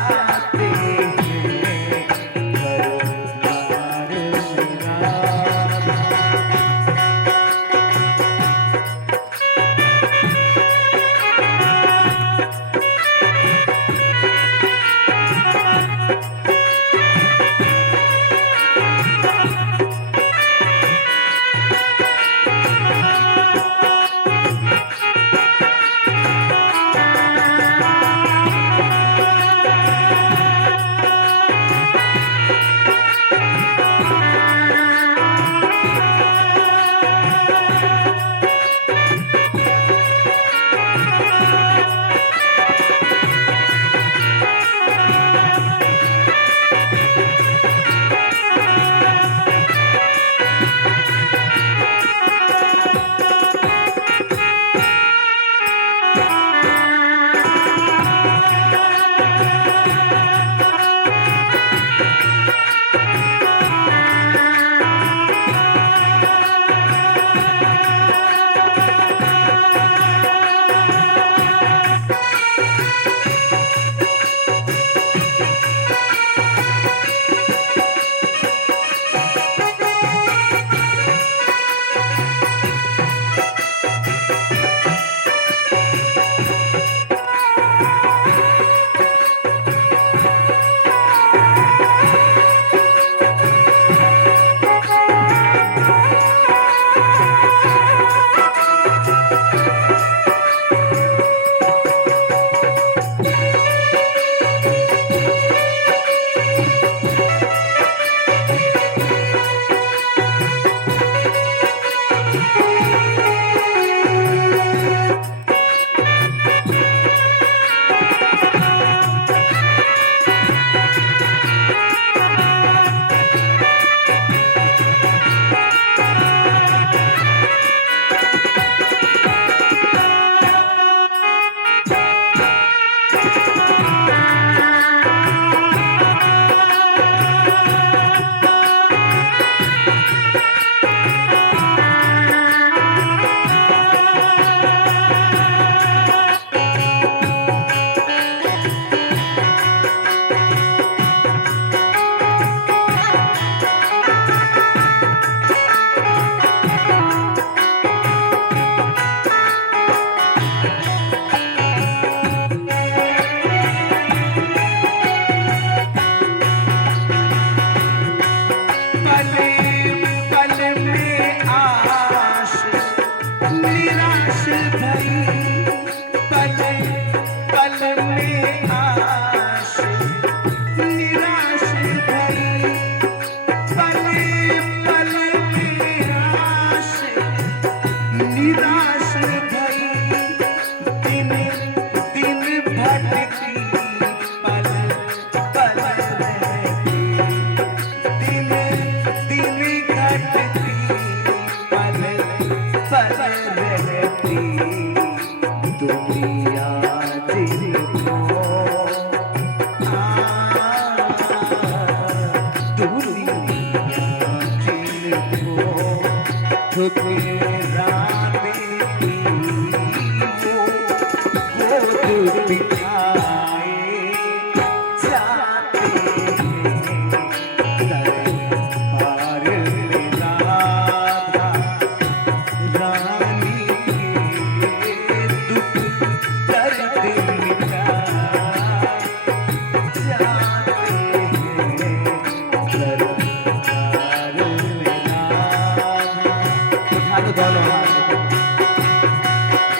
जाते हैं दरबार में राधा।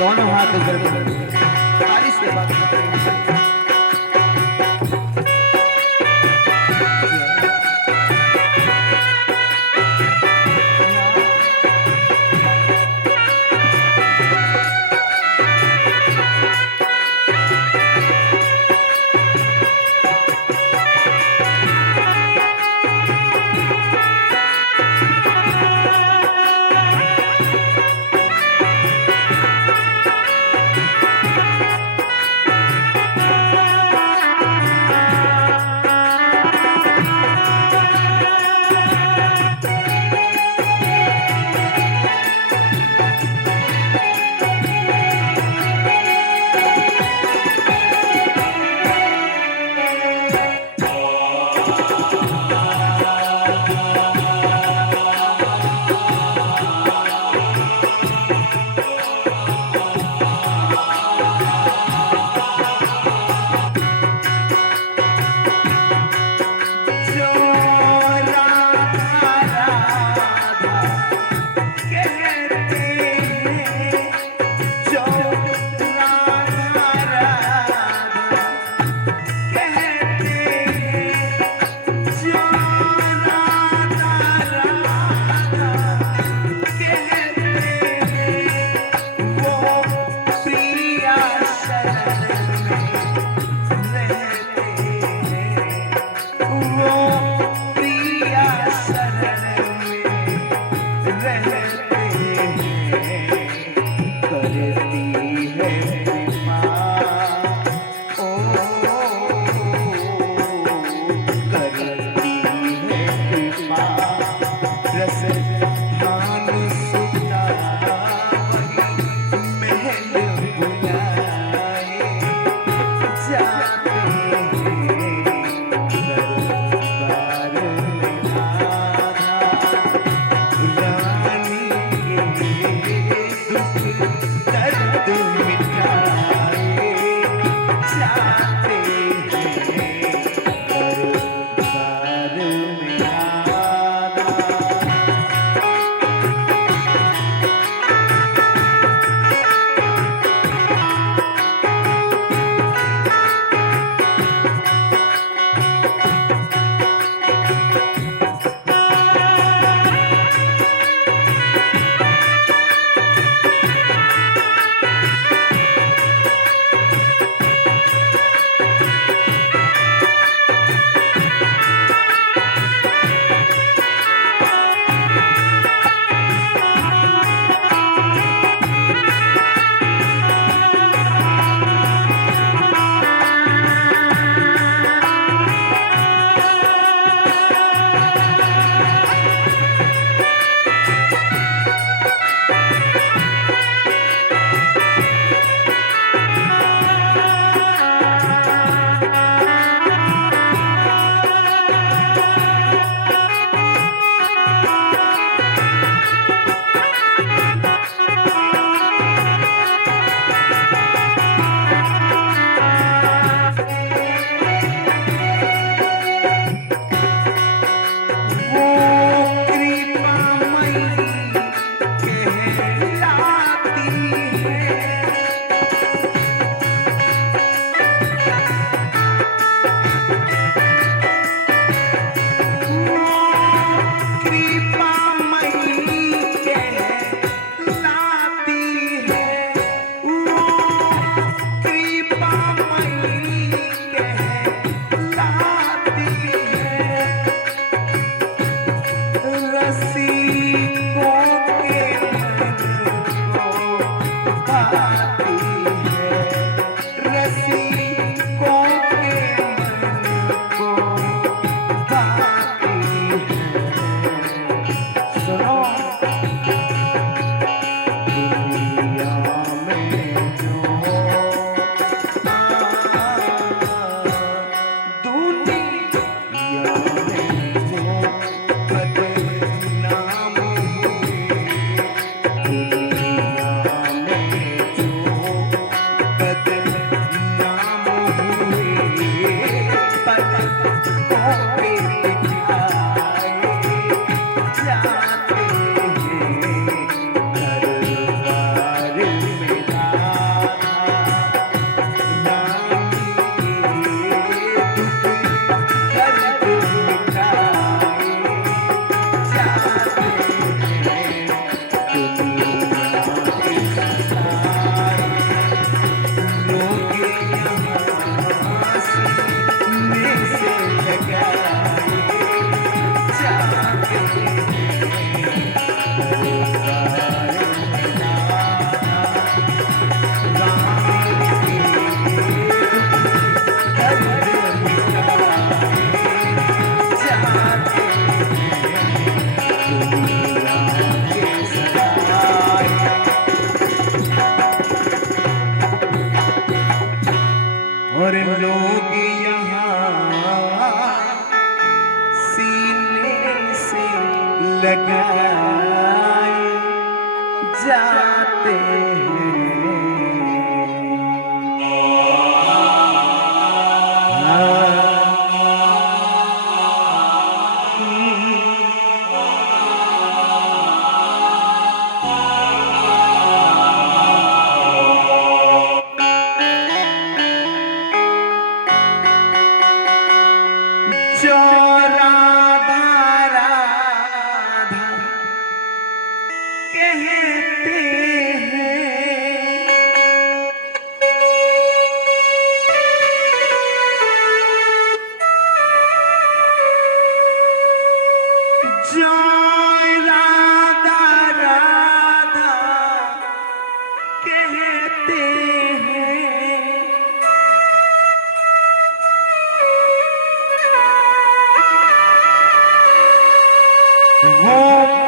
दोनों हाथ ऊपर ताली से बात और लोग यहाँ सीने से लगाए जाते हैं। जो राधा राधा कहते हैं, जो राधा राधा कहते हैं, वो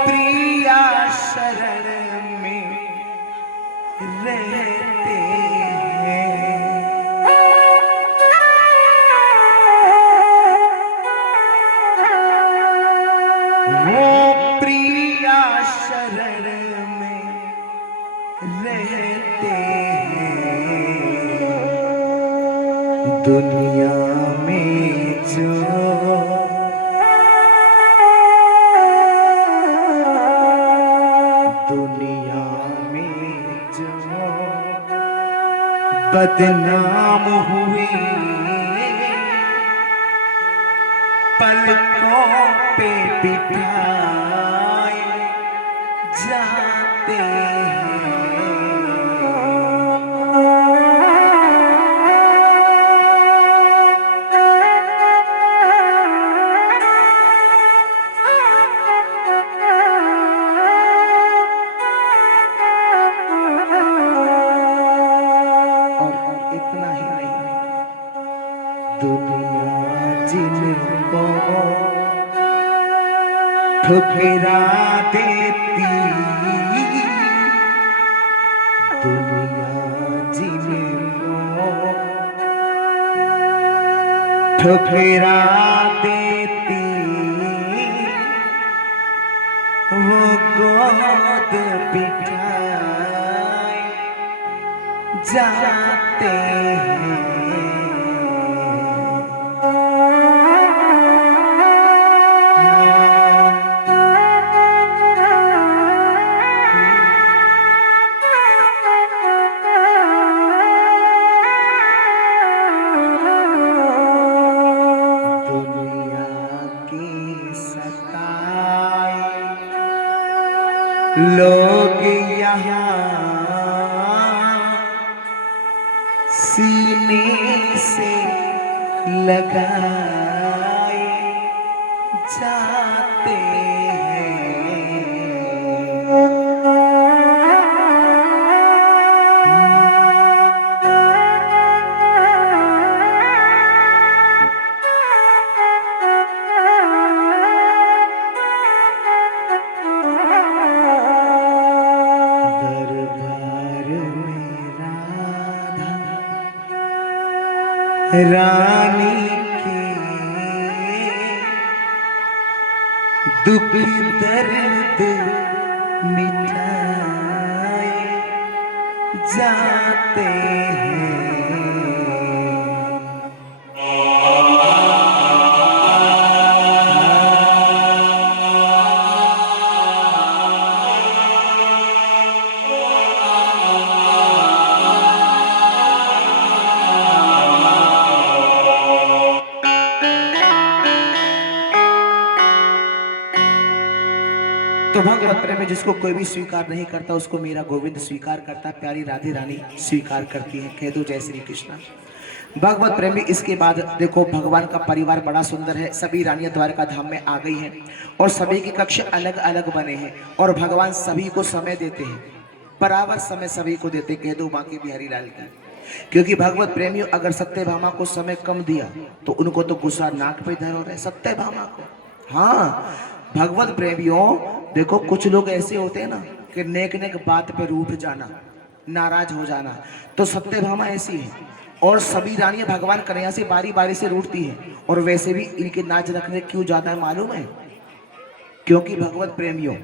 प्रिया शरण में रहते हैं। वो प्रिया शरण में रहते हैं। दुनिया में जो बदनाम हुए पलकों पे बिठाए जाते हैं। दुनिया जिनको ठुकरा देती, दुनिया जिनको ठुकरा देती, वो गोद बिठाए जाते हैं। लोग यहाँ सीने से लगाए जाते रानी के दुख दर्द मिटाए जाते हैं। तो भगवत प्रेमी जिसको कोई भी स्वीकार नहीं करता उसको मेरा गोविंद स्वीकार करता, प्यारी राधे रानी स्वीकार करती है। कह दो जय श्री कृष्ण। भगवत प्रेमी इसके बाद देखो भगवान का परिवार बड़ा सुंदर है। सभी रानियां द्वारका धाम में आ गई हैं और सभी के कक्ष अलग अलग बने हैं और भगवान सभी को समय देते हैं, बराबर समय सभी को देते। कह दो बांके बिहारी लाल की। क्योंकि भगवत प्रेमियों अगर सत्यभामा को समय कम दिया तो उनको तो गुस्सा नाक पे धर हो रहा है सत्यभामा को। हाँ भगवत प्रेमियों देखो कुछ लोग ऐसे होते हैं ना कि नेक नेक बात पे रूठ जाना, नाराज हो जाना, तो सत्यभामा ऐसी है। और सभी रानियां भगवान कन्हैया से बारी बारी से रूठती हैं और वैसे भी इनके नाच रखने क्यों ज्यादा है मालूम है? क्योंकि भगवत प्रेमियों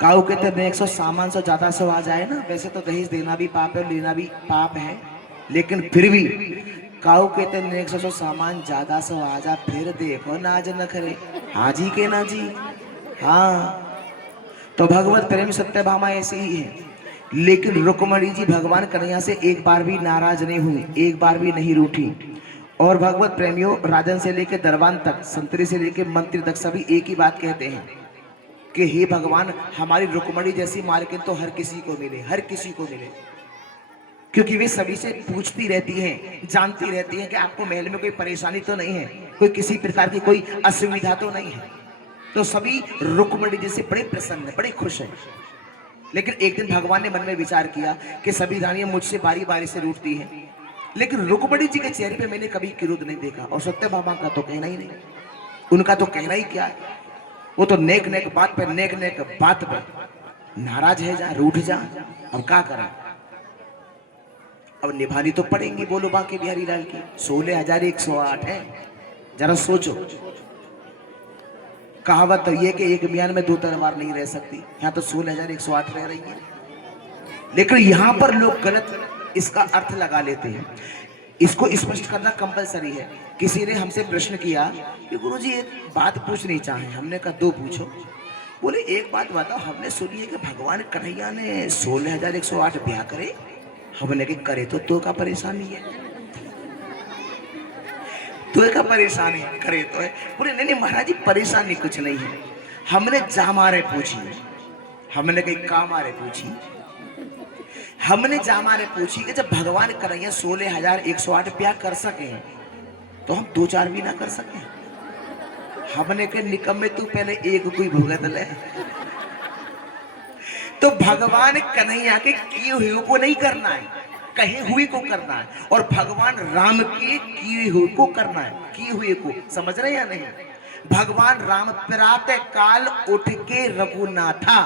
काऊ कहते हैं 100 सामान से ज्यादा से आ जाए ना, वैसे तो दहेज देना भी पाप है लेना भी पाप है, लेकिन फिर भी काऊ कहते हैं 100 सामान ज्यादा से आ जा, फिर देखो नाज न करे हाजी के ना जी। हाँ तो भगवत प्रेम सत्यभामा ऐसी ही है। लेकिन रुक्मणी जी भगवान कन्हैया से एक बार भी नाराज नहीं हुई, एक बार भी नहीं रूठी। और भगवत प्रेमियों राजन से लेकर दरबान तक, संतरी से लेकर मंत्री तक सभी एक ही बात कहते हैं कि हे भगवान हमारी रुक्मणी जैसी मालकिन तो हर किसी को मिले, हर किसी को मिले। क्योंकि वे सभी से पूछती रहती हैं, जानती रहती हैं कि आपको महल में कोई परेशानी तो नहीं है, कोई किसी प्रकार की कोई असुविधा तो नहीं है। तो सभी रुक्मणी जी से बड़े प्रसन्न है, बड़े खुश हैं। लेकिन एक दिन भगवान ने मन में विचार किया कि सभी रानियां मुझसे बारी बारी से रूठती हैं, लेकिन रुक्मणी जी के चेहरे पे मैंने कभी क्रोध नहीं देखा। और सत्यभामा का तो कहना ही नहीं, उनका तो कहना ही क्या है, वो तो नेक नेक बात पे, नेक नेक बात पे नाराज है, जा रूठ जा। अब क्या करा, अब निभानी तो पड़ेंगी। बोलो बांके बिहारी लाल की। 16,108 है, जरा सोचो। कहावत तो ये कि एक म्यान में 2 तलवार नहीं रह सकती, यहाँ तो 16,108 रह रही है। लेकिन यहाँ पर लोग गलत इसका अर्थ लगा लेते हैं। इसको स्पष्ट करना कंपलसरी है। किसी ने हमसे प्रश्न किया कि गुरुजी एक बात पूछनी चाहे। हमने कहा 2 पूछो। बोले एक बात बताओ, हमने सुनी है कि भगवान कन्हैया ने 16,108 ब्याह करे। हमने कहा करे तो का परेशानी है, तो का परेशानी करे तो है। बोले नहीं नहीं महाराज जी परेशानी कुछ नहीं है। हमने जा मारे पूछी, हमने कहीं का मारे पूछी, हमने जा मारे पूछी कि जब भगवान कन्हैया 16,108 ब्याह कर सके तो हम 2-4 भी ना कर सके। हमने के निकम्मे तू पहले एक कोई भुगत ले। तो भगवान कन्हैया के किए हुए को नहीं करना है, कहे हुए को करना है। और भगवान राम के किए हुए को करना है, किए हुए को। समझ रहे या नहीं? भगवान राम प्रातः काल उठ के रघुनाथा,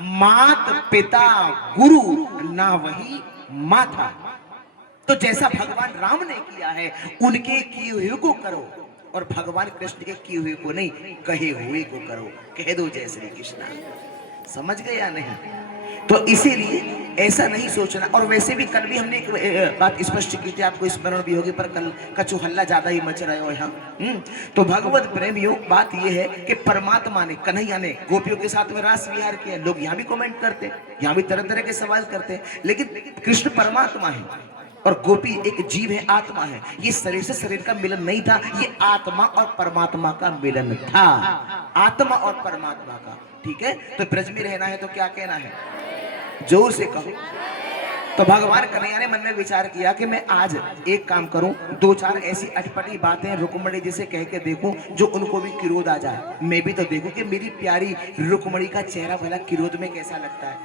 मात पिता गुरु ना वही माथा। तो जैसा भगवान राम ने किया है उनके किए हुए को करो, और भगवान कृष्ण के किए हुए को नहीं, कहे हुए को करो। कह दो जय श्री कृष्ण। समझ गए या नहीं? तो इसीलिए ऐसा नहीं सोचना। और वैसे भी कल भी हमने एक बात स्पष्ट की थी, आपको स्मरण भी होगी, पर कल कछु हल्ला ज्यादा ही मच रहे हो यहाँ। तो भगवत प्रेमियों बात यह है कि परमात्मा ने, कन्हैया ने गोपियों के साथ में रास विहार किया। लोग यहाँ भी कमेंट करते हैं, यहाँ भी तरह तरह के सवाल करते हैं, लेकिन कृष्ण परमात्मा है और गोपी एक जीव है, आत्मा है। ये शरीर से शरीर का मिलन नहीं था, ये आत्मा और परमात्मा का मिलन था, आत्मा और परमात्मा का। ठीक है, तो ब्रज में रहना है तो क्या कहना है, जोर से कहो। तो भगवान कन्हैया ने मन में विचार किया कि मैं आज एक काम करूं, 2-4 ऐसी अटपटी बातें रुक्मणी जी से कह के देखूं जो उनको भी क्रोध आ जाए। मैं भी तो देखूं कि मेरी प्यारी रुक्मणी का चेहरा भला क्रोध में कैसा लगता है,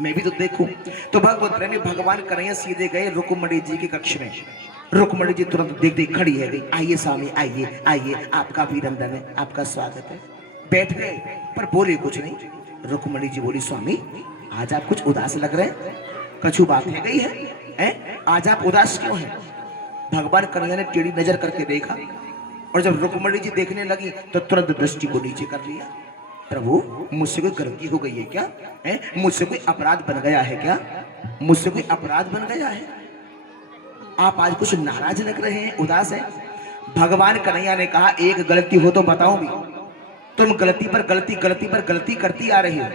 मैं भी तो देखूं। तो भगवान कन्हैया सीधे गए रुक्मणी जी के कक्ष में। रुक्मणी जी तुरंत देख देख खड़ी है गई। आइए स्वामी, आइए आइए, आपका अभिनंदन है, आपका स्वागत है। बैठ गए पर बोले कुछ नहीं। रुक्मणी जी बोली स्वामी आज आप कुछ उदास लग रहे हैं, कछु बात है गई है? आज आप उदास क्यों हैं? भगवान कन्हैया ने टेढ़ी नजर करके देखा और जब रुक्मणी जी देखने लगी तो तुरंत दृष्टि को नीचे कर लिया। प्रभु मुझसे कोई गलती हो गई है क्या? मुझसे कोई अपराध बन गया है क्या? मुझसे कोई अपराध बन गया है? आप आज कुछ नाराज लग रहे हैं, उदास है। भगवान कन्हैया ने कहा एक गलती हो तो बताओ भी, तुम गलती पर गलती, गलती पर गलती करती आ रही हो।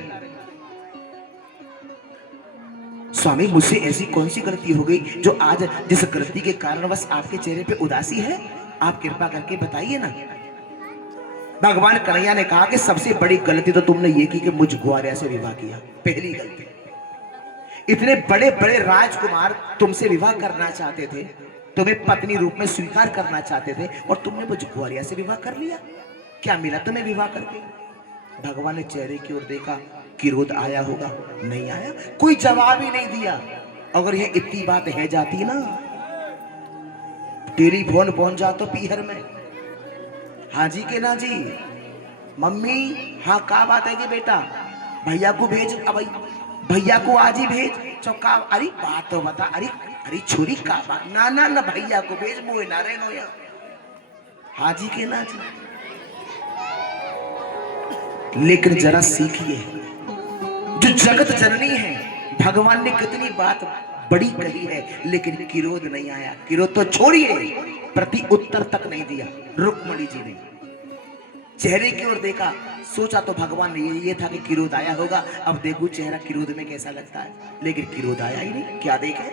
स्वामी मुझसे ऐसी कौन सी गलती हो गई जो आज, जिस गलती के कारणवश आपके चेहरे पे उदासी है? आप कृपा करके बताइए ना। भगवान कन्हैया ने कहा कि सबसे बड़ी गलती तो तुमने ये की कि मुझ ग्वारिया से विवाह किया, पहली गलती। इतने बड़े बड़े राजकुमार तुमसे विवाह करना चाहते थे, तुम्हें पत्नी रूप में स्वीकार करना चाहते थे, और तुमने मुझ ग्वारिया से विवाह कर लिया। क्या मिला तुम्हें विवाह करके? भगवान ने चेहरे की ओर देखा, क्रोध आया होगा, नहीं आया, कोई जवाब ही नहीं दिया। अगर यह इतनी बात है जाती ना, टेलीफोन पहुंच जा तो पीहर में, हाँ जी के ना जी, मम्मी हाँ का बात है कि बेटा भैया को भेज, अब भैया को आज ही भेज, चौका, अरे बात तो बता, अरे अरे छोरी का बात, ना ना ना भैया को भेज, मोए ना रहे नो, हाँ जी के ना जी। लेकिन जरा सीखिए, जो जगत जननी है, भगवान ने कितनी बात बड़ी कही है, लेकिन क्रोध नहीं आया। क्रोध तो छोड़िए, प्रति उत्तर तक नहीं दिया रुक्मणी जी ने। चेहरे की ओर देखा, सोचा तो भगवान ने ये था कि क्रोध आया होगा, अब देखो चेहरा क्रोध में कैसा लगता है, लेकिन क्रोध आया ही नहीं। क्या देखे,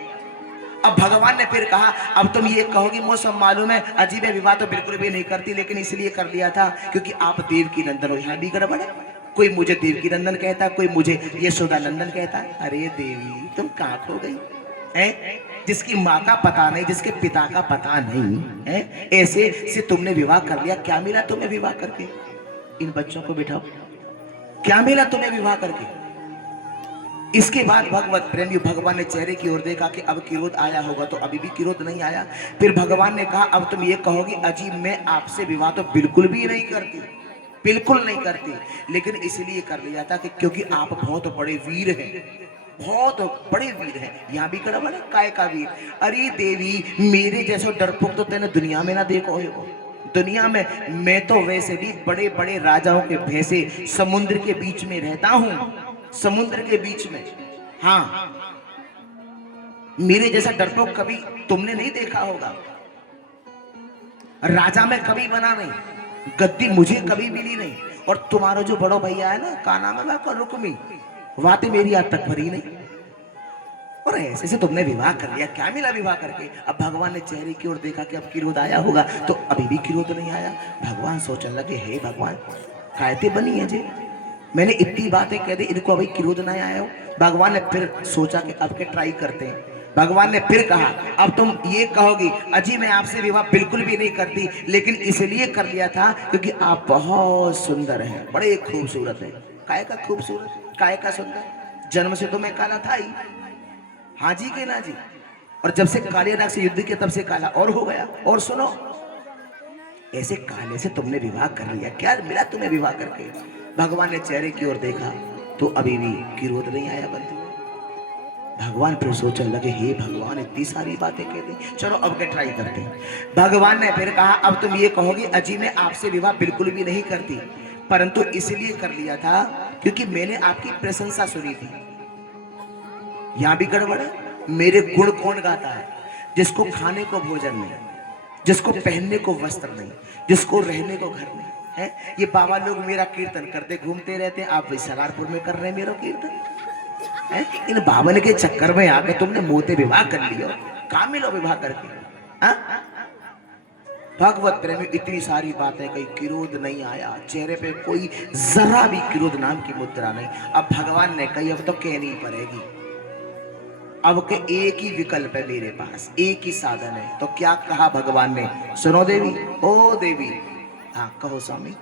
अब भगवान ने फिर कहा, अब तुम ये कहोगी मौसम मालूम है, अजीब है, विवाह तो बिल्कुल भी नहीं करती, लेकिन इसलिए कर लिया था क्योंकि आप देवकी नंदन हो। यहाँ भी गड़बड़ है, कोई मुझे देवकी नंदन कहता, कोई मुझे यशोदा नंदन कहता। अरे देवी तुम कहाँ खो गई है? जिसकी माँ का पता नहीं, जिसके पिता का पता नहीं है, ऐसे से तुमने विवाह कर लिया। क्या मिला तुम्हें विवाह करके? इन बच्चों को बिठाओ, क्या मिला तुम्हें विवाह करके? इसके बाद भगवत प्रेमी भगवान ने चेहरे की ओर देखा कि अब क्रोध आया होगा, तो अभी भी क्रोध नहीं आया। फिर भगवान ने कहा, अब तुम ये कहोगी अजी मैं आपसे विवाह तो बिल्कुल भी नहीं करती, बिल्कुल नहीं करती, लेकिन इसलिए कर लिया था कि क्योंकि आप बहुत बड़े वीर हैं, बहुत बड़े वीर हैं। यहाँ भी गड़बड़ है, काय का वीर? अरे देवी मेरे जैसा डरपोक तो तेने दुनिया में ना देखो हो। दुनिया में मैं तो वैसे भी बड़े बड़े राजाओं के भैसे समुद्र के बीच में रहता हूं, समुद्र के बीच में। हाँ, मेरे जैसा डरपोक कभी तुमने नहीं देखा होगा। राजा में कभी बना नहीं, गद्दी मुझे कभी मिली नहीं। और तुम्हारा जो बड़ो भैया है ना, का नाम है आपका, रुक्मी, बातें मेरी आज तक भरी नहीं, और ऐसे से तुमने विवाह कर लिया। क्या मिला विवाह करके? अब भगवान ने चेहरे की ओर देखा कि अब क्रोध आया होगा, तो अभी भी क्रोध नहीं आया। भगवान सोचने लगे, हे भगवान कायते बनी है जी, मैंने इतनी बातें कह दी, इनको अभी क्रोध नहीं आया हो। भगवान ने फिर सोचा कि अब के ट्राई करते हैं। भगवान ने फिर कहा, अब तुम ये कहोगी अजी मैं आपसे विवाह बिल्कुल भी नहीं करती, लेकिन इसलिए कर लिया था क्योंकि आप बहुत सुंदर हैं, बड़े खूबसूरत हैं। काय का खूबसूरत, काय का सुंदर? जन्म से तो मैं काला था ही, हाँ जी के ना जी, और जब से काले नाग से युद्ध किया तब से काला और हो गया। और सुनो, ऐसे काले से तुमने विवाह कर लिया, क्या मिला तुम्हें विवाह करके? भगवान ने चेहरे की ओर देखा तो अभी भी क्रोध नहीं आया बंधु। भगवान फिर सोचने लगे, हे भगवान इतनी सारी बातें कह दी, चलो अब के ट्राई करते हैं। भगवान ने फिर कहा, अब तुम ये कहोगे अजी मैं आपसे विवाह बिल्कुल भी नहीं करती, परंतु इसलिए कर लिया था क्योंकि मैंने आपकी प्रशंसा सुनी थी। यहां भी गड़बड़ है, मेरे गुण कौन गाता है? जिसको खाने को भोजन नहीं, जिसको पहनने को वस्त्र नहीं, जिसको रहने को घर नहीं है। ये बाबा लोग मेरा कीर्तन करते घूमते रहते हैं, आप सलारपुर में कर रहे हैं मेरा कीर्तन है। इन बावन के चक्कर में आके तुमने मोते विवाह कर लियो, काम मिलो विवाह करके। हाँ? भगवत प्रेमी इतनी सारी बातें कही, क्रोध नहीं आया, चेहरे पे कोई जरा भी क्रोध नाम की मुद्रा नहीं। अब भगवान ने कही, अब तो कहनी पड़ेगी, अब के एक ही विकल्प है मेरे पास, एक ही साधन है। तो क्या कहा भगवान ने? सुनो देवी, ओ देवी, हाँ कहो स्वामी।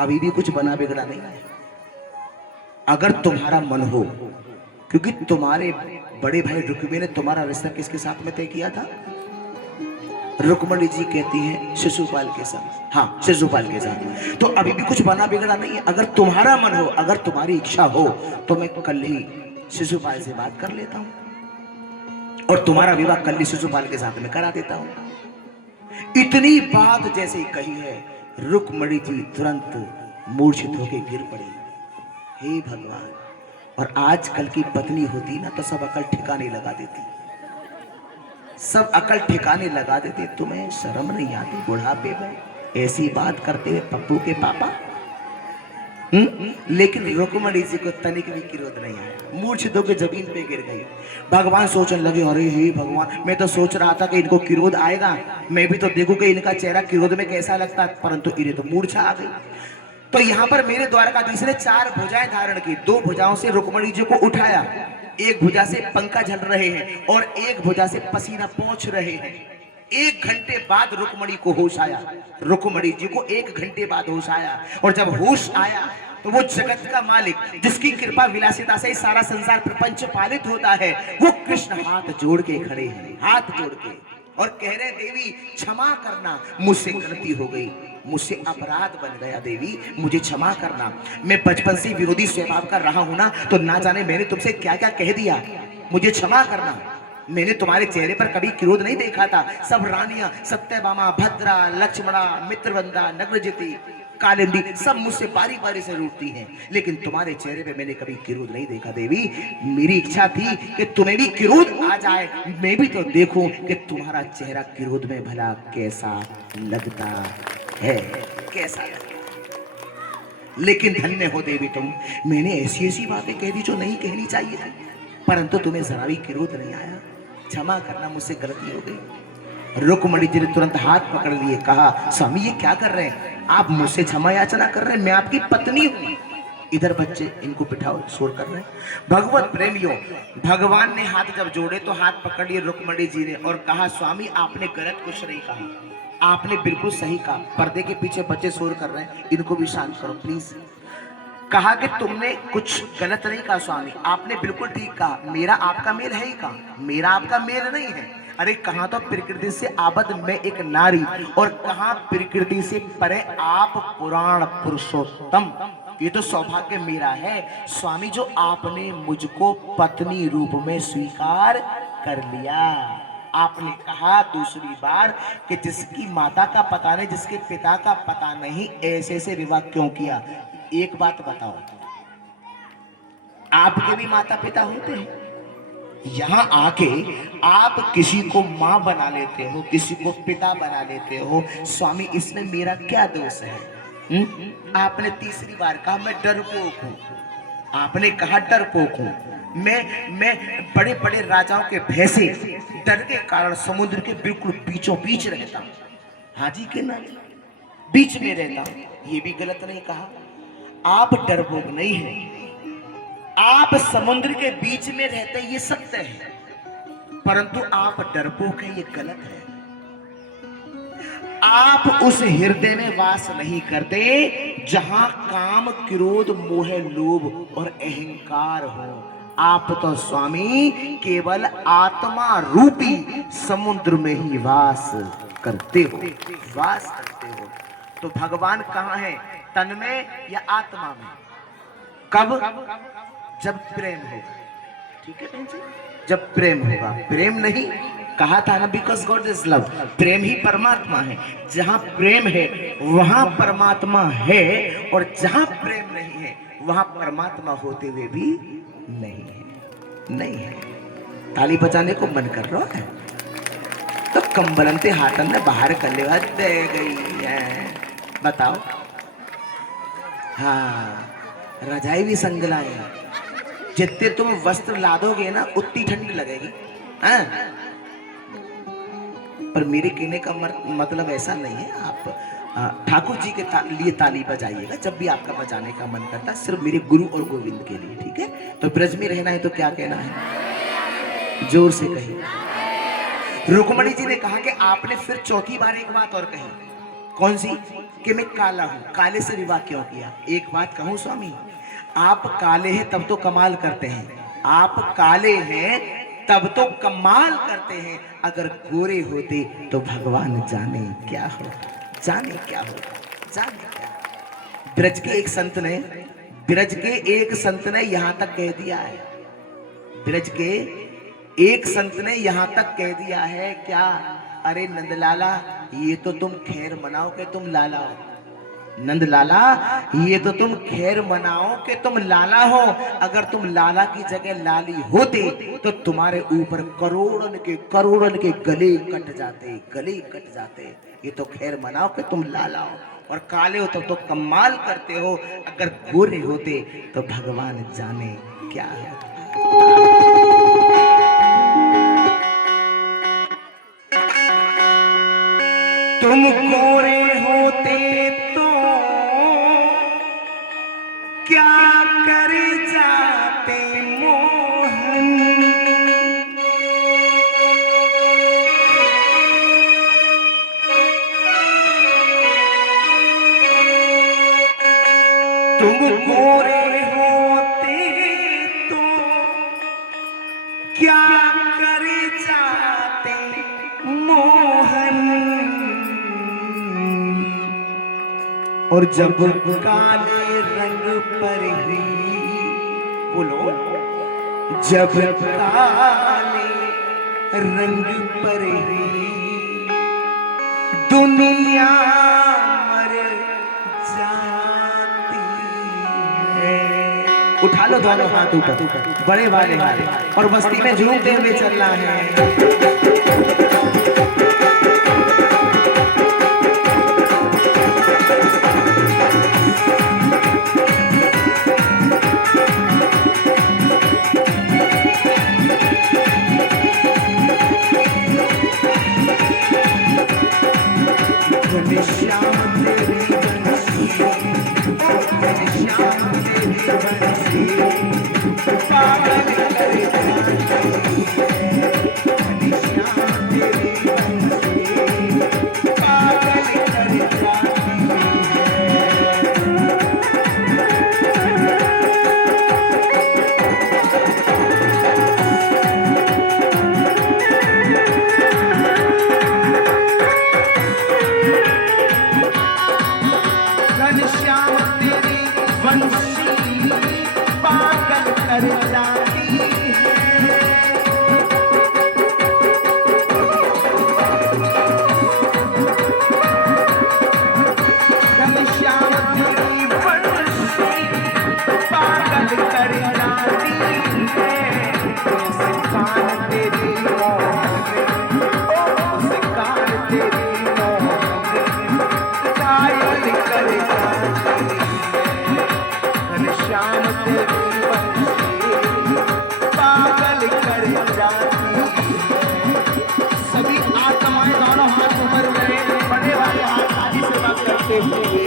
अभी भी कुछ बना बिगड़ा नहीं है, अगर तुम्हारा मन हो, क्योंकि तुम्हारे बड़े भाई रुक्मी ने तुम्हारा रिश्ता किसके साथ में तय किया था? रुक्मणी जी कहती हैं शिशुपाल के साथ। हाँ, शिशुपाल के साथ। तो अभी भी कुछ बना बिगड़ा नहीं है। अगर तुम्हारा मन हो, अगर तुम्हारी इच्छा हो, तो मैं कल ही शिशुपाल से बात कर लेता हूं और तुम्हारा विवाह कल ही शिशुपाल के साथ में करा देता हूं। इतनी बात जैसे ही कही है, रुक्मणी जी तुरंत मूर्छित होकर गिर पड़ी। हे भगवान, और आजकल की पत्नी होती ना तो सब अकल ठिकाने लगा देती, सब अकल ठिकाने लगा देते। तुम्हें शर्म नहीं आती बुढ़ापे में ऐसी बात करते हुए? पप्पू के पापा लेकिन रुक्मणी जी को तनिक भी क्रोध नहीं आया, मूर्छित होकर जमीन पे गिर गई। भगवान सोचने लगे, अरे हे भगवान, मैं तो सोच रहा था कि इनको क्रोध आएगा, मैं भी तो देखूं कि इनका चेहरा क्रोध में कैसा लगता है, परंतु इन्हें तो मूर्छा आ गई। तो यहाँ पर मेरे द्वारकाधीश ने 4 भुजाएं धारण की, 2 भुजाओं से रुक्मणी जी को उठाया, एक भुजा से पंखा झल रहे हैं और एक भुजा से पसीना पोंछ रहे हैं। 1 घंटे बाद रुक्मणी को होश आया, रुक्मणी जी को 1 घंटे बाद होश आया। और जब होश आया तो वो जगत का मालिक, जिसकी कृपा विलासिता से सारा संसार प्रपंच पालित होता है, वो कृष्ण हाथ जोड़ के खड़े हैं, हाथ जोड़ के, और कह रहे, देवी क्षमा करना, मुझसे गलती हो गई, मुझसे अपराध बन गया, देवी मुझे क्षमा करना। मैं बचपन से विरोधी स्वभाव का रहा हूं ना, तो ना जाने मैंने तुमसे क्या क्या कह दिया, मुझे क्षमा करना। मैंने तुम्हारे चेहरे पर कभी क्रोध नहीं देखा था। सब रानियां, सत्यभामा, भद्रा, लक्ष्मणा, मित्रवंदा, नग्नजिति, कालिंदी, सब मुझसे बारी बारी से रूठती हैं, लेकिन तुम्हारे चेहरे पे मैंने कभी क्रोध नहीं देखा। देवी मेरी इच्छा थी कि तुम्हें भी क्रोध आ जाए, मैं भी तो देखूं कि तुम्हारा चेहरा क्रोध में भला कैसा लगता है, कैसा लगता। लेकिन धन्य हो देवी तुम, मैंने ऐसी ऐसी बातें कह दी जो नहीं कहनी चाहिए थी, परंतु तुम्हें जरा भी क्रोध नहीं आया, क्षमा करना, मुझसे गलती हो गई। रुक्मणी जी ने तुरंत हाथ पकड़ लिए, कहा, स्वामी ये क्या कर रहे हैं आप, मुझसे क्षमा याचना कर रहे हैं, मैं आपकी पत्नी हूं। इधर बच्चे इनको बिठाओ, शोर कर रहे हैं। भगवत प्रेमियों, भगवान ने हाथ जब जोड़े तो हाथ पकड़ लिए रुक्मणी जी ने और कहा, स्वामी आपने गलत कुछ नहीं कहा, आपने बिल्कुल सही कहा। पर्दे के पीछे बच्चे शोर कर रहे हैं, इनको भी शांत करो प्लीज। कहा कि तुमने कुछ गलत नहीं कहा स्वामी, आपने बिल्कुल ठीक कहा, मेरा आपका मेल है ही कहा, मेरा आपका मेल नहीं है। अरे कहां तो प्रकृति से आबद्ध मैं एक नारी, और कहां प्रकृति से परे आप पुराण पुरुषोत्तम। ये तो सौभाग्य मेरा है स्वामी, जो आपने मुझको पत्नी रूप में स्वीकार कर लिया। आपने कहा दूसरी बार कि जिसकी माता का पता नहीं, जिसके पिता का पता नहीं, ऐसे से विवाह क्यों किया। एक बात बताओ, आपके भी माता पिता होते हैं, यहां आके आप किसी को मां बना लेते हो, किसी को पिता बना लेते हो, स्वामी इसमें मेरा क्या दोष है? आपने तीसरी बार कहा मैं डरपोक हूं, आपने कहा डरपोक हूं, मैं बड़े बड़े राजाओं के भय से डर के कारण समुद्र के बिल्कुल बीचों बीच रहता हूं, हाजी के ना बीच में रहता हूं, ये भी गलत नहीं कहा। आप डरपोक नहीं हैं, आप समुद्र के बीच में रहते ये सत्य है, परंतु आप डरपोक हैं ये गलत है। आप उस हृदय में वास नहीं करते जहां काम, क्रोध, मोह, लोभ और अहंकार हो। आप तो स्वामी केवल आत्मा रूपी समुद्र में ही वास करते हो, वास करते हो। तो भगवान कहाँ है, तन में या आत्मा में? कब? जब प्रेम होगा, ठीक है बहन जी, जब प्रेम होगा। प्रेम नहीं कहा था ना, बिकॉज गॉड इज लव, प्रेम ही परमात्मा है। जहां प्रेम है वहां परमात्मा है, और जहां प्रेम नहीं है वहां परमात्मा होते हुए भी नहीं है, नहीं है। ताली बजाने को मन कर रहा है तो कंबलंते हाथन ने बाहर कर ले दे गई है, बताओ। हाँ, रजाई भी संग लाए, जितने तुम वस्त्र लादोगे ना उतनी ठंड लगेगी। हाँ? पर मेरे कहने का मतलब ऐसा नहीं है, आप ठाकुर जी के लिए ताली बजाइएगा जब भी आपका बजाने का मन करता, सिर्फ मेरे गुरु और गोविंद के लिए, ठीक है? तो ब्रज में रहना है तो क्या कहना है, जोर से कहिए। रुक्मणी जी ने कहा कि आपने फिर चौथी बार एक बात और कही, कौन सी? कि मैं काला हूं, काले से विवाह क्यों किया? एक बात कहूं स्वामी, आप काले हैं तब तो कमाल करते हैं, आप काले हैं तब तो कमाल करते हैं, अगर गोरे होते तो भगवान जाने क्या हो, जाने क्या हो, जाने क्या। ब्रज के एक संत ने, ब्रज के एक संत ने यहां तक कह दिया है, ब्रज के एक संत ने यहां तक कह दिया है क्या? अरे नंदलाला, ये तो तुम खैर मनाओ कि तुम लाला हो। नंदलाला, ये तो तुम खैर मनाओ कि तुम लाला हो, अगर तुम लाला की जगह लाली होते तो तुम्हारे ऊपर करोड़न के गले कट जाते, गले कट जाते। ये तो खैर मनाओ कि तुम लाला हो, और काले हो तो कमाल करते हो, अगर गोरे होते तो भगवान जाने क्या होता। तुम गोरे होते तो क्या कर जाते मोहन, तुम गोरे होते तो क्या कर जाते मोहन, और जब काले रंग पर ही, बोलो, जब काले रंग पर ही दुनिया मर जाती है। उठा लो दोनों हाथ ऊपर, बड़े वाले हाथ, और बस्ती में झूमते हुए चलना है। घनश्याम तेरी बंसी, घनश्याम तेरी बंसी पागल कर जाती है, घनश्याम तेरी बंसी पागल कर जाती है। घनश्याम तेरी बंसी पागल कर जाती है। घनश्याम तेरी बंसी पागल कर जाती है। मुस्कान तेरी मौन, ओ मुस्कान तेरी मौन घायल कर जाती है। घनश्याम तेरी बंसी पागल कर जाती है। सभी आत्माएं दोनों हाथ ऊपर करें, बड़े वाले हाथ आदि से बात करते हुए।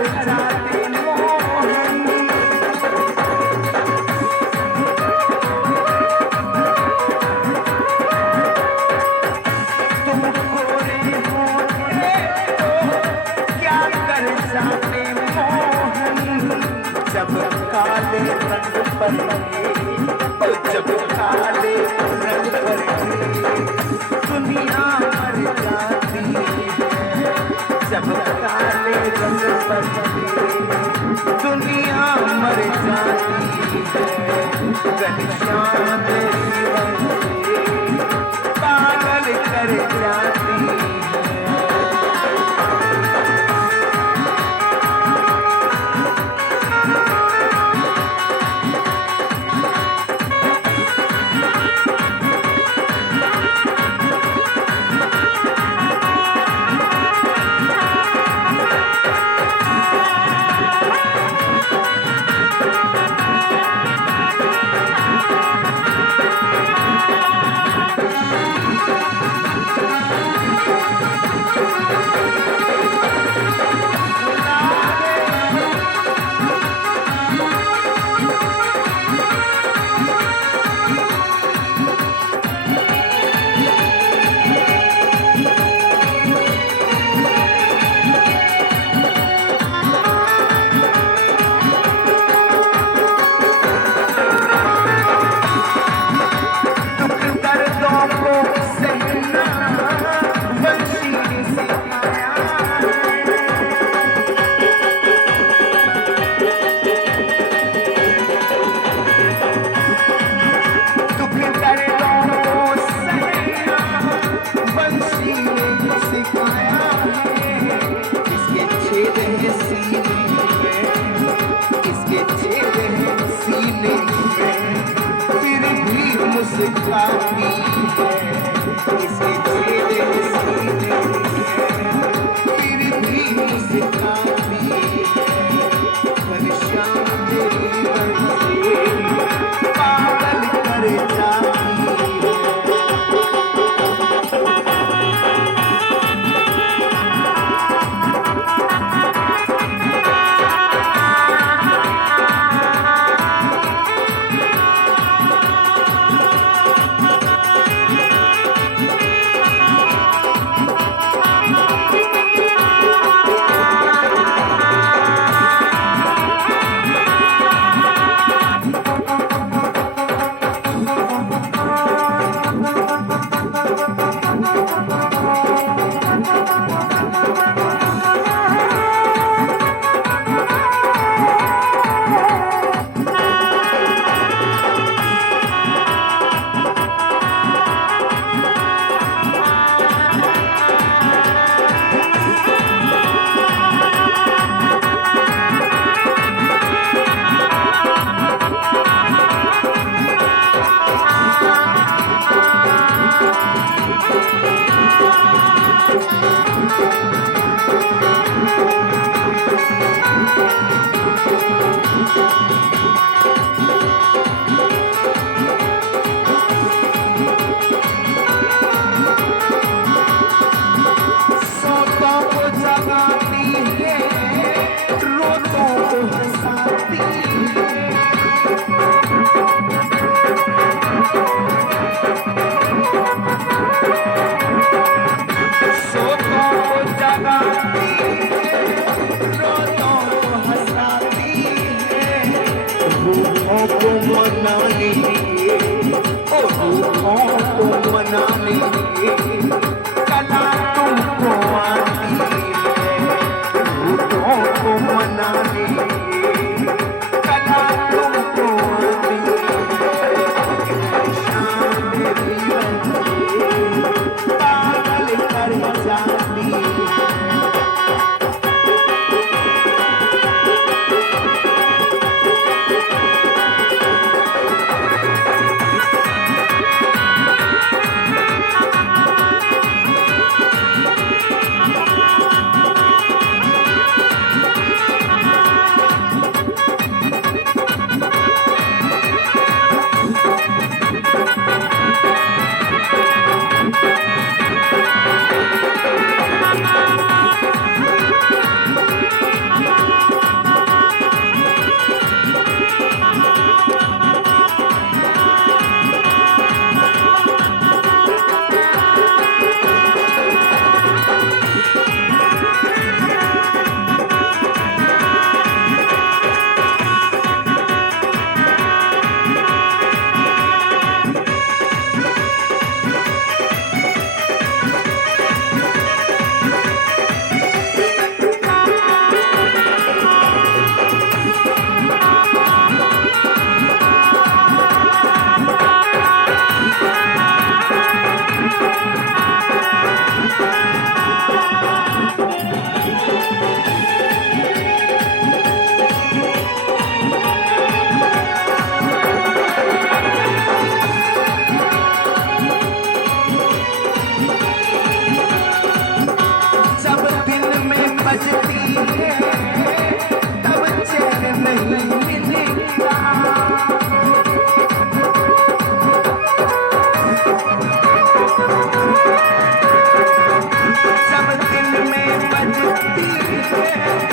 कर जाते मोहन। तुम गोरे होते तो क्या कर जाते मोहन। जब काले रंग पर जब काले रंग पर दुनिया मर जाती है। जब काले रंग पर दुनिया मर जाती है। घनश्याम जीवन से पागल कर जाती है। मुस्काती है इसके चेहरे सीने में, फिर भी मुस्काती है। घनश्याम तेरी बरसे पागल कर जाती है।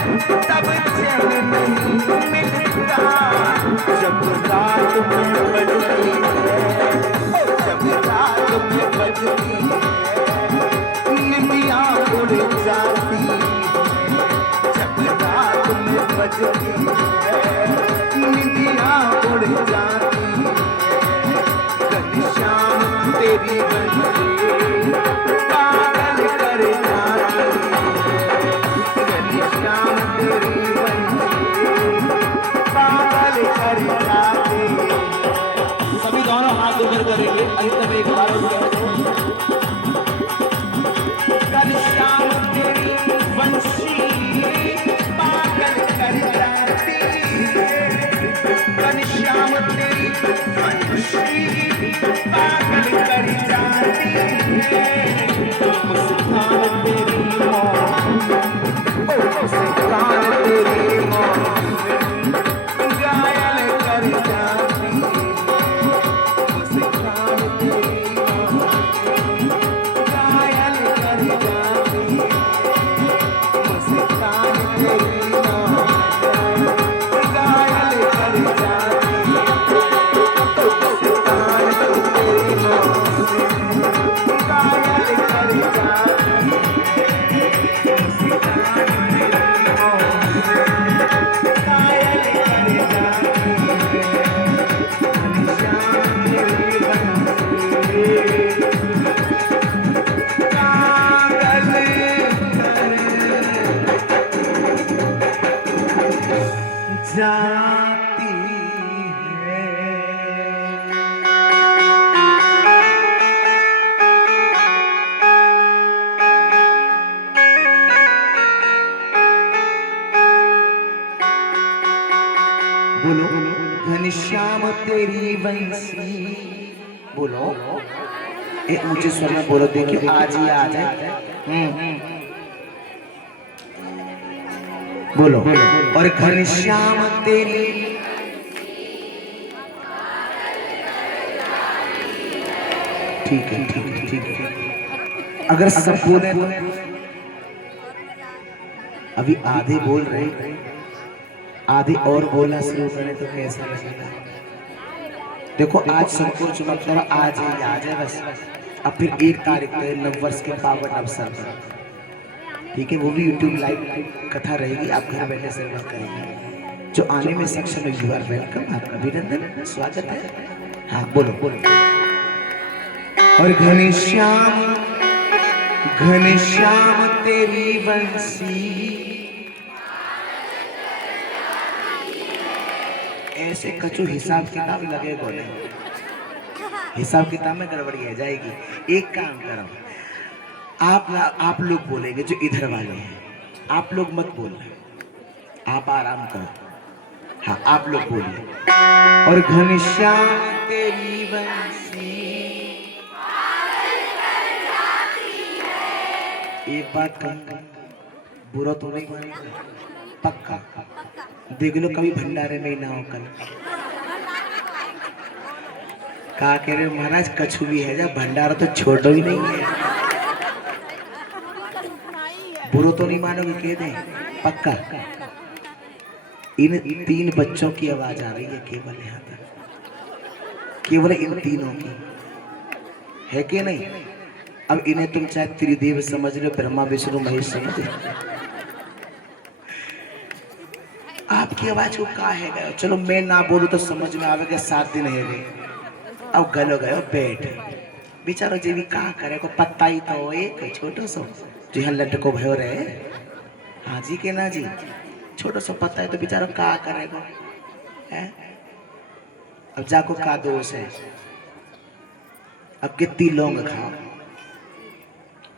तब चैन नहीं मिलता, जब रात में बजती है, जब रात में बजती है, निंदिया उड़ जाती है, जब रात में बजती है, निंदिया उड़ जाती है, घनश्याम तेरी बंसी पागल कर जाती है, घनश्याम तेरी बंसी पागल कर जाती है। सभी दोनों हाथ ऊपर करेंगे, अंत में एक बार घनश्याम तेरी बंसी पागल कर जाती है, घनश्याम तेरी बंसी पागल कर जाती है, मुस्कान तेरी मौत, मुस्कान तेरी मौत घायल कर जाती है, मुस्कान तेरी मौत घायल कर जाती है, मुस्कान तेरी मौत घायल कर जाती है, मुस्कान तेरी मौत घायल कर जाती है, मुस्कान तेरी मौत घायल कर जाती है, घनश्याम तेरी बंसी पागल कर जाती है। बोलो घनश्याम तेरी बंसी, बोलो एक ऊंचे स्वर में बोलो, देखिए आज ही आ जाए। बोलो और घनश्याम तेरी, ठीक है ठीक है ठीक है। अगर सब बोले तो अभी आधे बोल रहे, आधे और बोलना शुरू करें तो कैसा लगेगा? देखो आज संकोच मत करो, आज ही आ जाए बस। अब फिर 1 तारीख को नववर्ष के पावन अवसर पर, ठीक है, वो भी YouTube लाइव कथा रहेगी, आप घर बैठे सेवा करेंगे। जो आने में सक्षम है, यू आर वेलकम, आपका अभिनंदन, स्वागत है। हाँ बोलो बोलो। और घनश्याम घनश्याम तेरी बंसी, ऐसे कछु हिसाब किताब लगे बोले, हिसाब किताब में गड़बड़ी है जाएगी। एक काम करो, आप लोग बोलेंगे जो इधर वाले हैं, आप लोग मत बोलना, आप आराम करो। हाँ आप लोग बोलिए। और घनश्याम तेरी बंसी, एक बात कहूँ, बुरा तो नहीं मानेगा, पक्का देख लो कभी भंडारे में ना हो। कल कहा कह रहे महाराज कछु भी है जब भंडारा तो छोड़ो ही नहीं है, बुरो तो नहीं मानोगे, कह दे पक्का। इन 3 बच्चों की आवाज आ रही है केवल यहाँ तक, केवल इन तीनों की है कि नहीं? अब इन्हें तुम चाहे त्रिदेव समझ लो, ब्रह्मा विष्णु महेश समझ लो, आपकी आवाज को कहा है गए। चलो मैं ना बोलूं तो समझ में आवेगा, 7 दिन है गए, अब गलो गयो बैठ बेचारो जी भी कहा करे को पत्ता ही तो एक छोटो सो जो यहाँ लटको भयो रहे। हाँ जी के ना जी, छोटो सो पत्ता है तो बेचारो कहा करेगा है। अब जाको का दोष है, अब कितनी लौंग खाओ,